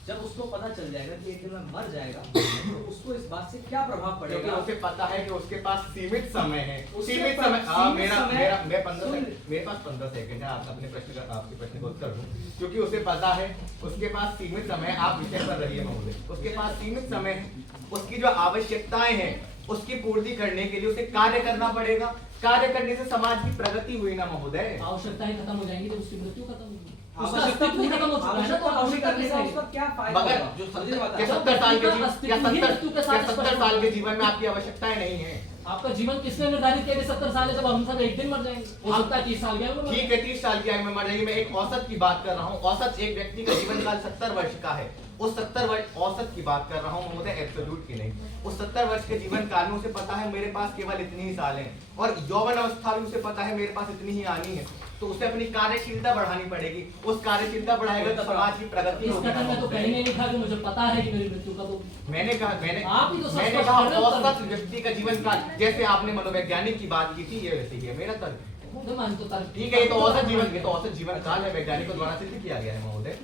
जब उसको पता चल जाएगा कि एक दिन में मर जाएगा तो उसको इस बात से क्या प्रभाव क्योंकि पड़ेगा? उसे पता है कि उसके पास सीमित समय है। उसके सीमित पास समय हाँ, सीमित मेरा समय- मेरा मैं 15 सुन- सेकंड मेरे पास 15 सेकंड है आप अपने प्रश्न का आपके प्रश्न का उत्तर दूं, क्योंकि उसे पता है उसके पास सीमित समय है। आप विषय पर रहिए महोदय। उसके पास सीमित समय है, उसकी जो आवश्यकताएं हैं उसकी पूर्ति करने के लिए उसे कार्य करना पड़ेगा। कार्य करने से समाज की प्रगति हुई ना महोदय। आवश्यकताएं खत्म हो जाएंगी तो उसकी मृत्यु खत्म होगी। उसका आवश्यकता अस्तित्व ही खत्म हो चुका है ना, तो आवश्यकता करने कैसे से है? उसका क्या फायदा मगर होगा? जो मुझे बताओ। 70 साल के जीवन अस्तित्व ही मृत्यु के साथ 70 साल के जीवन में आपकी आवश्यकताएं नहीं है। आपका जीवन किसने निर्धारित किया कि 70 साल है? जब हम सब एक दिन मर जाएंगे। हो सकता है 30 साल के आयु में मर ठीक है 30 साल की आयु में मर जाएगी। मैं एक औसत की बात कर रहा हूँ। औसत एक व्यक्ति का जीवन काल 70 वर्ष का है। उस 70 वर्ष औसत की बात कर रहा हूँ महोदय, एब्सोल्यूट की नहीं। उस 70 वर्ष के जीवन काल में उसे पता है मेरे पास केवल इतनी ही साल हैं, और यौवन अवस्था में उसे पता है मेरे पास इतनी ही आनी है। तो उसे अपनी कार्यशीलता बढ़ानी पड़ेगी। उस कार्यशीलता बढ़ाएगा तो समाज की प्रगति इस होगी ना कथन में तो महोदय। कहीं नहीं लिखा कि मुझे पता है कि मेरी मृत्यु कब होगी। मैंने कहा आप ही तो सब मैंने स्पष्ट कहा कर रहे हो औसत तर्क। व्यक्ति का जीवन काल, जैसे आपने मनोवैज्ञानिक की बात की थी, ये वैसे ही है मेरा तर्क। मुझे मान तो तर्क- ठीक है, ये तो औसत जीवन काल है, वैज्ञानिकों द्वारा सिद्ध किया गया है महोदय।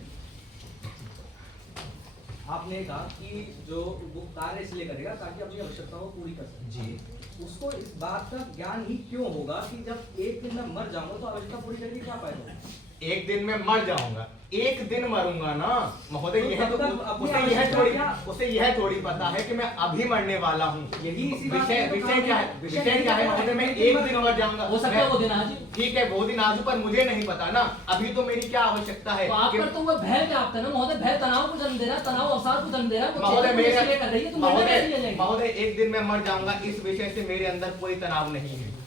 आपने कहा कि जो वो कार्य इसलिए करेगा ताकि अपनी आवश्यकताओं को पूरी कर सके। जी उसको इस बात का ज्ञान ही क्यों होगा कि जब एक दिन में मर जाऊंगा तो आवश्यकता पूरी करके क्या फायदा होगा? एक दिन में मर जाऊंगा, एक दिन मरूंगा ना महोदय। तो यह तो तब तक अपनी उसे यह थोड़ी पता है कि मैं अभी मरने वाला हूँ। यही इसी बात विषय में तो विषय काम क्या है। है? विषय क्या है महोदय? मैं एक दिन मर जाऊंगा। हो सकता है वो दिन आज ही। ठीक है, वो दिन आज, पर मुझे नहीं पता ना अभी तो मेरी क्या आवश्यकता है। तो आप कि- करते हुए भय व्याप्त है ना महोदय। भय तनाव को जन्म दे रहा है, तनाव अवसाद को जन्म दे रहा है। वो महोदय चेतन मेरे इसलिए कर रही है तो मरने कैसे ले जाएंगे? महोदय एक दिन में मर जाऊंगा, इस विषय से मेरे अंदर कोई तनाव नहीं है।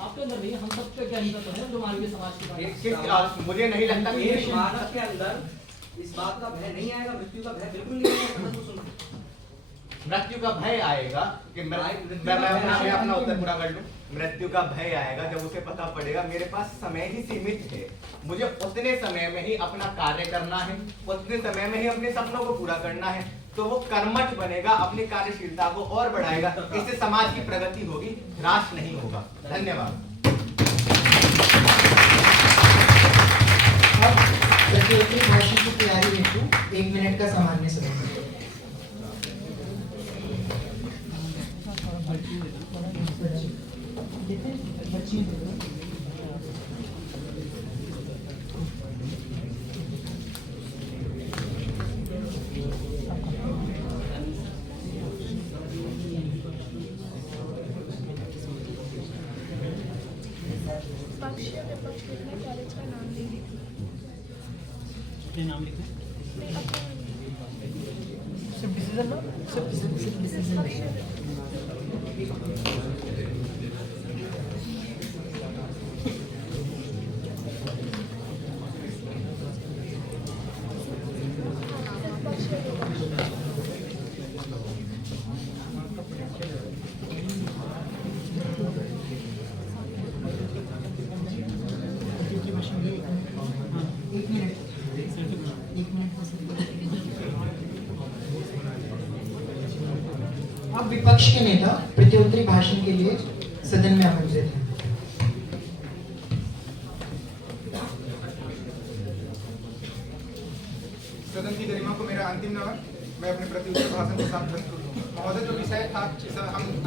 आपके अंदर नहीं है, हम सब के अंदर तो है जो मानवीय समाज की बात है। मुझे नहीं लगता कि एक मानव के अंदर इस बात का भय नहीं आएगा, मृत्यु का भय बिल्कुल नहीं आएगा। तो सुनो, मृत्यु का भय आएगा कि मैं अपना उत्तर पूरा कर लूं। मृत्यु का भय आएगा जब उसे पता पड़ेगा मेरे पास समय ही सीमित है, मुझे उतने समय में ही अपना कार्य करना है, उतने समय में ही अपने सपनों को पूरा करना है। तो वो कर्मठ बनेगा, अपनी कार्यशीलता को और बढ़ाएगा। इससे समाज की प्रगति होगी, राष्ट्र नहीं होगा। धन्यवाद। अब प्रतियोगी भाषण की तैयारी हेतु 1 मिनट का सामान्य समय। पक्ष या विपक्ष को अपने कॉलेज का नाम दे दीजिए। अपने नाम लिखें। नहीं, अपना सिर्फ डिसीजन ना, सिर्फ डिसीजन। पक्ष या विपक्ष। सिर्फ पक्ष या विपक्ष। एक मिनट का समय। अब विपक्ष के नेता प्रत्युत्तरी भाषण के लिए सदन में आमंत्रित हैं। सदन की गरिमा को मेरा अंतिम नमन। मैं अपने प्रत्युत्तर भाषण के साथ प्रस्तुत हूँ। महोदय, जो विषय था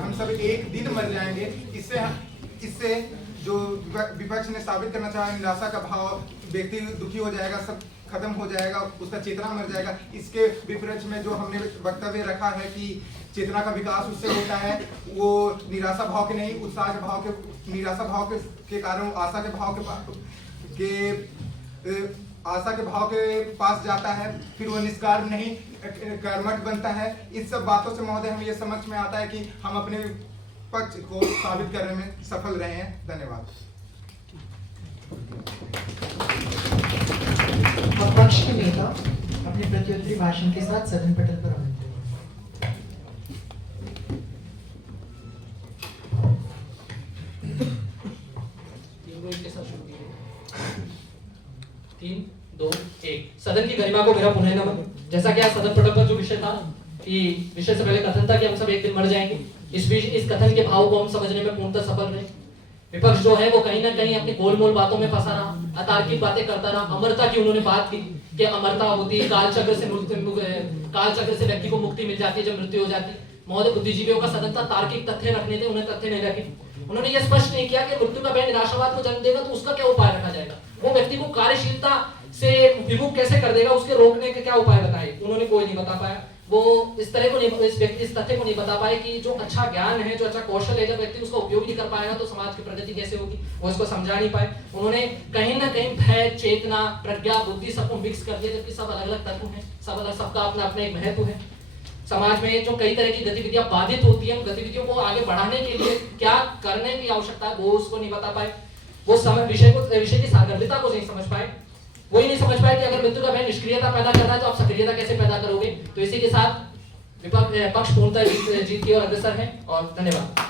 हम सब एक दिन मर जाएंगे, इससे जो विपक्ष ने साबित करना चाहा, निराशा का भाव, व्यक्ति दुखी हो जाएगा, सब खत्म हो जाएगा, उसका चेतना मर जाएगा। इसके विपरीत में जो हमने वक्तव्य रखा है कि चेतना का विकास उससे होता है, वो निराशा भाव के नहीं, उत्साह के भाव के, निराशा भाव के कारण आशा के भाव आशा के भाव के पास जाता है, फिर वो निष्काम नहीं कर्मठ बनता है। इस सब बातों से महोदय हम ये समझ में आता है कि हम अपने पक्ष को साबित करने में सफल रहे हैं। धन्यवाद। विपक्ष के नेता अपने प्रत्युत्तरी भाषण के साथ सदन पटल पर आमंत्रित हैं। के साथ शुरू कीजिए। 3, 2, 1। सदन की गरिमा को मेरा पुनः नमन। जैसा कि आज सदन पटल पर जो विषय था कि विषय से पहले कथन था कि हम सब एक दिन मर जाएंगे। इस कथन के भाव को हम समझने में पूर्णतः सफल रहे। विपक्ष जो है वो कहीं ना कहीं अपनी गोलमोल बातों में फंसा रहा, अतार्किक बातें करता रहा। अमरता की उन्होंने बात की कि अमरता होती है, कालचक्र से व्यक्ति को मुक्ति मिल जाती है जब मृत्यु हो जाती है। महोदय, बुद्धिजीवियों का सदन था, तार्किक तथ्य रखने थे, उन्हें तथ्य नहीं रखे। उन्होंने ये स्पष्ट नहीं किया कि मृत्यु का भय निराशावाद को जन्म देगा तो उसका क्या उपाय रखा जाएगा, वो व्यक्ति को कार्यशीलता से विमुख कैसे कर देगा, उसके रोकने के क्या उपाय बताए, उन्होंने कोई नहीं बता पाया। वो इस तरह को नहीं, इस तथ्य को नहीं बता पाए कि जो अच्छा ज्ञान है, जो अच्छा कौशल है, जब व्यक्ति उसका उपयोग नहीं कर पाएगा तो समाज की प्रगति कैसे होगी, वो इसको समझा नहीं पाए। उन्होंने कहीं ना कहीं भय, चेतना, प्रज्ञा, बुद्धि सबको मिक्स कर दिया, जबकि सब अलग अलग तत्व हैं, सबका अपना अपना एक महत्व है। समाज में जो कई तरह की गतिविधियां बाधित होती हैं, उन गतिविधियों को आगे बढ़ाने के लिए क्या करने की आवश्यकता है वो उसको नहीं बता पाए। वो समय विषय की सागरता को नहीं समझ पाए। वो ही नहीं समझ पाए कि अगर मृत्यु का भय निष्क्रियता पैदा कर रहा है तो आप सक्रियता कैसे पैदा करोगे। तो इसी के साथ पक्ष पूर्णतः जीत की ओर अग्रसर है और धन्यवाद।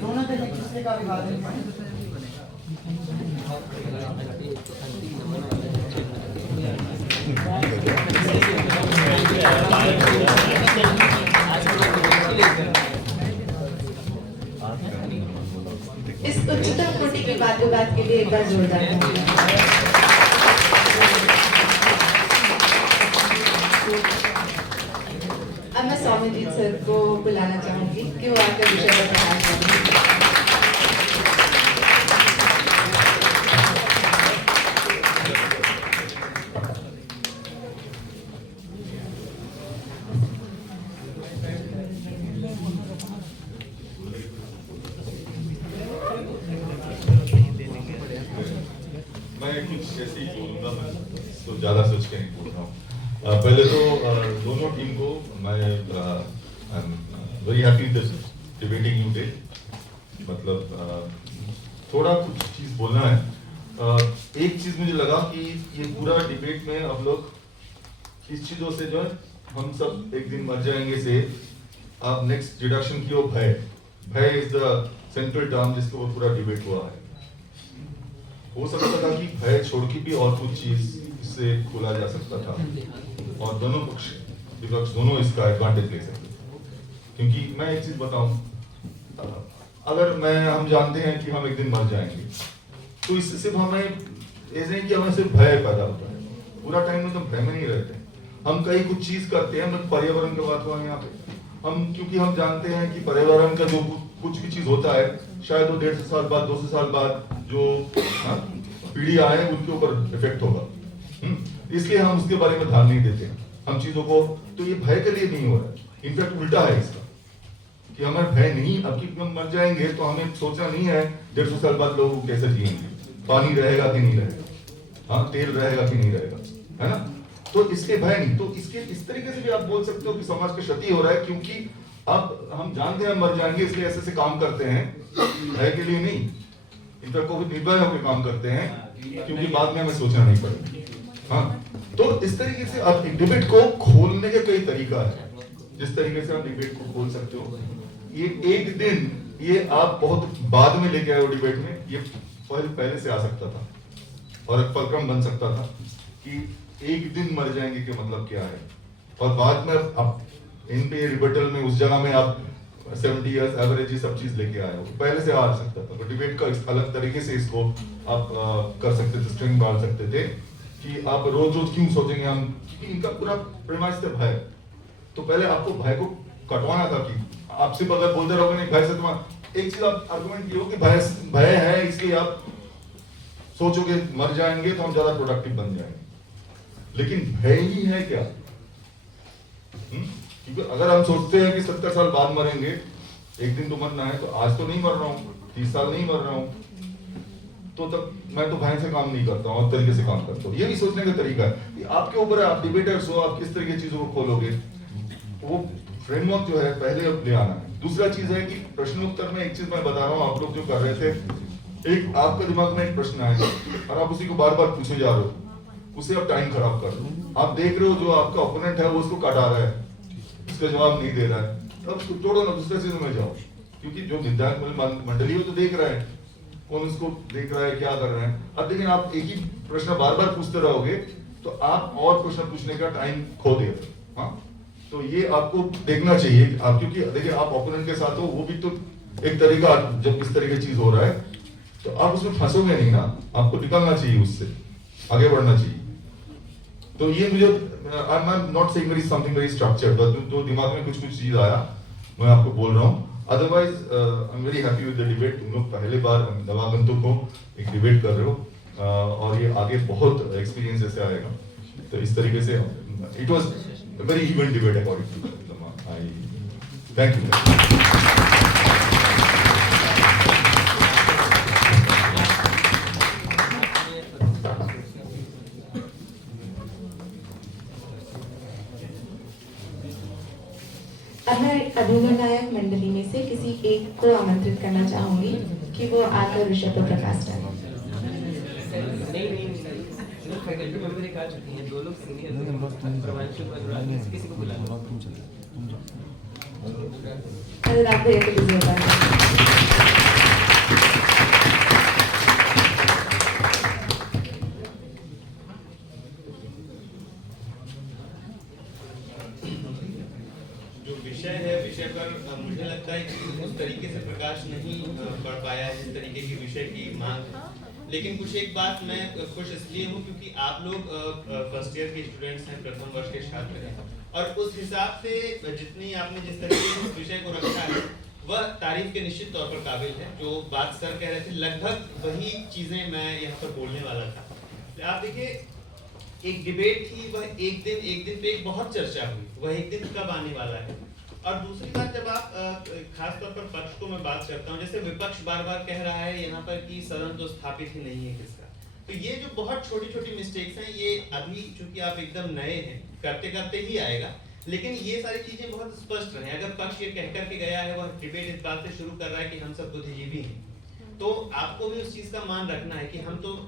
दोनों पे एक दूसरे का विभाजन है। इस उच्चतम कोटि की बात के लिए एक बार जोरदार अब मैं स्वामीजीत सर को बुलाना चाहूंगी कि वो आकर विषय पर प्रकाश डालें। मैं कुछ ऐसे ही बोलूंगा, मैं तो ज्यादा सोच के नहीं बोल रहा हूँ। पहले तो दोनों टीम को मैं very happy this debating you day. मतलब थोड़ा कुछ चीज बोलना है। एक चीज मुझे लगा कि ये पूरा डिबेट में अब लोग इस चीजों से जो है हम सब एक दिन मर जाएंगे से आप नेक्स्ट डिडक्शन की हो भय इज द सेंट्रल टर्म जिसके ऊपर पूरा डिबेट हुआ है। हो सकता था कि भय छोड़ के भी और कुछ चीज इससे खोला जा सकता था और दोनों पक्ष विपक्ष दोनों इसका एडवांटेज ले सकते थे। क्योंकि मैं एक चीज बताऊं, अगर हम जानते हैं कि हम एक दिन मर जाएंगे तो इससे सिर्फ हमें ऐसे नहीं कि हमें सिर्फ भय पैदा होता है, पूरा टाइम में तो भय में नहीं रहते। हम कई कुछ चीज करते हैं, मैं पर्यावरण की बात हुआ यहाँ पे, क्योंकि हम जानते हैं कि पर्यावरण का जो कुछ भी चीज होता है शायद वो 150 साल बाद 200 साल बाद जो पीढ़ी आए उनके ऊपर इफेक्ट होगा, इसलिए हम उसके बारे में ध्यान नहीं देते हम चीजों को। तो ये भय के लिए नहीं हो रहा है, इनफैक्ट उल्टा है इसका कि हमें भय नहीं, अब कि हम मर जाएंगे तो हमें सोचना नहीं है 150 साल बाद लोग कैसे जिएंगे, पानी रहेगा कि नहीं रहेगा, हाँ तेल रहेगा कि नहीं रहेगा, है ना। तो इसके भय नहीं, तो इसके इस तरीके से भी आप बोल सकते हो कि समाज का क्षति हो रहा है, क्योंकि अब हम जानते हैं मर जाएंगे इसलिए ऐसे से काम करते हैं, भय के लिए नहीं, इनफैक्ट कोई निर्भय होकर काम करते हैं क्योंकि बाद में हमें सोचना नहीं पड़ेगा। हाँ, तो इस तरीके से आप डिबेट को खोलने के कई तरीका है, जिस तरीके से आप डिबेट को खोल सकते हो। ये एक दिन ये आप बहुत बाद में लेके आए हो डिबेट में, ये पहले से आ सकता था और एक फलक्रम बन सकता था कि एक दिन मर जाएंगे के मतलब क्या है, और बाद में आप इन पे रिबटल में उस जगह में आप 70 इयर्स एवरेज ये सब चीज लेके आए हो, पहले से आ सकता था। तो डिबेट का अलग तरीके से इसको आप कर सकते थे, स्ट्रिंग डाल सकते थे कि आप रोज रोज क्यों सोचेंगे हम, क्योंकि इनका पूरा प्रेमाइज था भय। तो पहले आपको भय को कटवाना था कि आप सिर्फ अगर बोलते रहोगे नहीं भय से तुम्हारा, एक चीज आप आर्गुमेंट किया कि भय है इसलिए आप सोचोगे मर जाएंगे तो हम ज्यादा प्रोडक्टिव बन जाएंगे, लेकिन भय ही है क्या? क्योंकि अगर हम सोचते हैं कि 70 साल बाद मरेंगे, एक दिन तो मरना है, तो आज तो नहीं मर रहा हूँ, 30 साल नहीं मर रहा हूँ, तो तब मैं तो भय से काम नहीं करता हूँ और तरीके से काम करता हूँ। ये भी सोचने का तरीका है, आपके ऊपर है, आप डिबेटर्स हो, आप किस तरह की चीजों को खोलोगे, वो फ्रेमवर्क जो है पहले अब ले आना है। दूसरा चीज है कि प्रश्नोत्तर में एक चीज मैं बता रहा हूँ, आप लोग जो कर रहे थे एक आपका दिमाग में एक प्रश्न आएगा और आप उसी को बार बार पूछे जा रहे हो, उसे आप टाइम खराब कर रहे हो। आप देख रहे हो जो आपका ओपोनेंट है वो उसको काटा रहा है, उसका जवाब नहीं दे रहा है, तब उसको छोड़ो ना, दूसरे चीजों में जाओ। क्योंकि जो विद्यार्थी मंडली हो तो देख रहा है कौन उसको देख रहा है, क्या कर रहा है। अब लेकिन आप एक ही प्रश्न बार बार पूछते रहोगे तो आप और प्रश्न पूछने का टाइम खो दे रहे हो। हाँ, तो ये आपको देखना चाहिए आप, क्योंकि देखिए आप ओपोनेंट के साथ हो, वो भी तो एक तरीका, जब इस तरह की चीज हो रहा है तो आप उसमें फंसोगे नहीं ना, आपको निकलना चाहिए, उससे आगे बढ़ना चाहिए। तो ये मुझे I am not saying very something very structured, तो दिमाग में कुछ चीज आया मैं आपको बोल रहा हूँ। Otherwise I am very happy with the debate. तुम लोग पहले बार नवागंतुक को एक डिबेट कर रहे हो और ये आगे बहुत एक्सपीरियंस ऐसे आएगा। तो इस तरीके से it was a very even debate according to Lama. Thank you. अब मैं अभिनवनायक मंडली में से किसी एक को आमंत्रित करना चाहूंगी कि वो आकर विषय पर प्रकाश डालें। फैकल्टी मेंबर एक आ चुकी हैं, 2 लोग सीनियर हैं, प्रवांशु अनुराग, किसी को बुलाना। अनुराग भैया को भी जोड़ा जो विषय है, विषय पर मुझे लगता है कि उस तरीके से प्रकाश नहीं पड़ पाया जिस तरीके की विषय की मांग है। लेकिन कुछ एक बात मैं खुश इसलिए हूँ क्योंकि आप लोग फर्स्ट ईयर के स्टूडेंट्स हैं, प्रथम वर्ष के छात्र हैं, और उस हिसाब से जितनी आपने जिस तरीके से इस विषय को रखा है वह तारीफ के निश्चित तौर पर काबिल है। जो बात सर कह रहे थे लगभग वही चीजें मैं यहाँ पर बोलने वाला था। तो आप देखिए, एक डिबेट थी, वह एक दिन पे एक बहुत चर्चा हुई, वह एक दिन कब आने वाला है। और दूसरी बात, जब आप खास तौर पर पक्ष को मैं बात करता हूँ, जैसे विपक्ष बार बार कह रहा है यहाँ पर कि सदन तो स्थापित ही नहीं है किसका, तो ये जो बहुत छोटी छोटी मिस्टेक्स हैं, ये अभी चूंकि आप एकदम नए हैं, करते करते ही आएगा, लेकिन ये सारी चीजें बहुत स्पष्ट रहे। अगर पक्ष ये कह करके गया है, वह डिबेट इस बात से शुरू कर रहा है कि हम सब बुद्धिजीवी हैं, तो आपको भी उस चीज का मान रखना है कि हम तो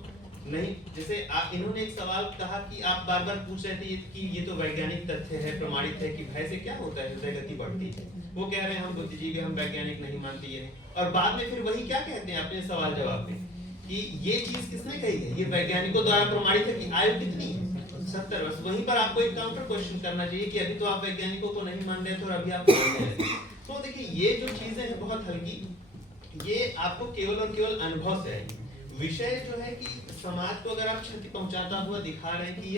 नहीं। जैसे इन्होंने एक सवाल कहा कि आप बार बार पूछ रहे थे कि ये तो वैज्ञानिक तथ्य है, प्रमाणित है कि भय से क्या होता है, हृदय गति बढ़ती है। वो कह रहे हैं हम बुद्धिजीवी, हम वैज्ञानिक नहीं मानते ये, और बाद में फिर वही क्या कहते हैं अपने सवाल जवाब में कि ये चीज किसने कही है, ये वैज्ञानिकों द्वारा प्रमाणित है कि आयु कितनी है, 70 वर्ष। वहीं पर आपको एक काउंटर क्वेश्चन करना चाहिए कि अभी तो आप वैज्ञानिकों को नहीं मान रहे थे और अभी आप मान रहे हैं। तो देखिए, ये जो चीजें हैं बहुत हल्की, ये आपको केवल और केवल अनुभव से आएगी। विषय जो है कि समाज को अगर आप क्षति पहुंचाता हुआ दिखा रहे हैं कि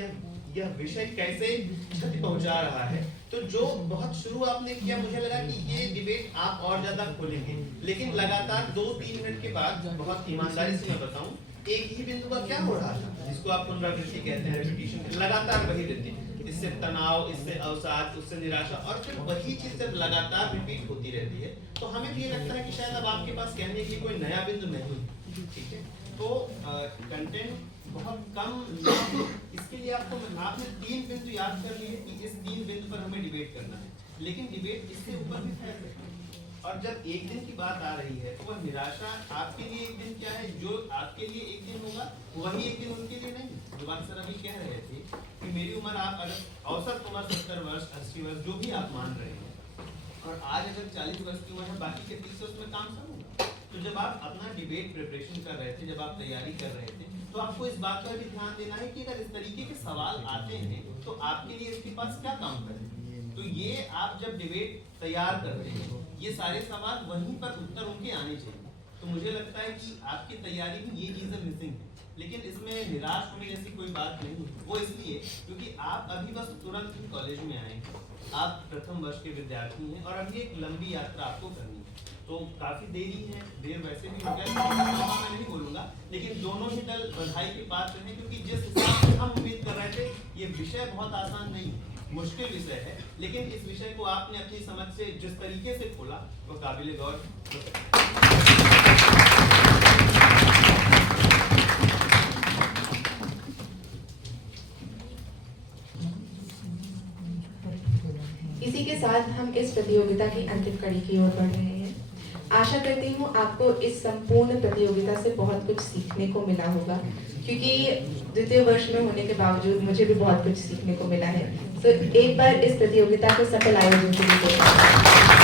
यह विषय कैसे क्षति पहुंचा रहा है, तो जो बहुत शुरू आपने किया, मुझे लगा कि ये डिबेट आप और ज्यादा खोलेंगे, लेकिन लगातार 2-3 मिनट के बाद, बहुत ईमानदारी से मैं बताऊं, एक ही बिंदु का क्या हो रहा था, जिसको आप पुनरावृत्ति कहते हैं, रिपीटिशन, लगातार वही वृत्ति, इससे तनाव, इससे अवसाद, उससे निराशा, और फिर वही चीज जब लगातार रिपीट होती रहती है तो हमें ये लगता है कि शायद अब आपके पास कहने के लिए कोई नया बिंदु नहीं, ठीक है। तो कंटेंट बहुत कम, इसके लिए आपने 3 बिंदु याद कर लिए कि इस 3 बिंदु पर हमें डिबेट करना है, लेकिन डिबेट इससे ऊपर भी फैल सकती है। और जब एक दिन की बात आ रही है तो वह निराशा आपके लिए एक दिन क्या है, जो आपके लिए एक दिन होगा वही एक दिन उनके लिए नहीं। जो बात सर अभी कह रहे थे कि मेरी उम्र, आप अगर औसत उम्र 70 वर्ष 80 वर्ष जो भी आप मान रहे हैं, और आज अगर 40 वर्ष की उम्र है, बाकी के 30 वर्ष में काम सब होगा। तो जब आप अपना डिबेट प्रिपरेशन कर रहे थे, जब आप तैयारी कर रहे थे, तो आपको इस बात पर भी ध्यान देना है कि अगर इस तरीके के सवाल आते हैं तो आपके लिए इसके पास क्या काउंटर है। तो ये आप जब डिबेट तैयार कर रहे हैं, ये सारे सवाल वहीं पर उत्तर उनके आने चाहिए। तो मुझे लगता है कि आपकी तैयारी में ये चीजें मिसिंग है, लेकिन इसमें निराश होने जैसी कोई बात नहीं। वो इसलिए क्योंकि आप अभी बस तुरंत ही कॉलेज में आए, आप प्रथम वर्ष के विद्यार्थी हैं और अभी एक लंबी यात्रा आपको करनी है। तो काफी देरी है, देर वैसे भी हो गया, मैं नहीं बोलूंगा, लेकिन दोनों ही दल बधाई के पात्र हैं, क्योंकि जिस हिसाब से हम उम्मीद कर रहे थे, ये विषय बहुत आसान नहीं, मुश्किल विषय है, लेकिन इस विषय को आपने अपनी समझ से जिस तरीके से खोला वो काबिल गौर। इसी के साथ हम इस प्रतियोगिता की अंतिम कड़ी की ओर बढ़ रहे हैं। आशा करती हूँ आपको इस संपूर्ण प्रतियोगिता से बहुत कुछ सीखने को मिला होगा, क्योंकि द्वितीय वर्ष में होने के बावजूद मुझे भी बहुत कुछ सीखने को मिला है। तो एक बार इस प्रतियोगिता को सफल आयोजन के लिए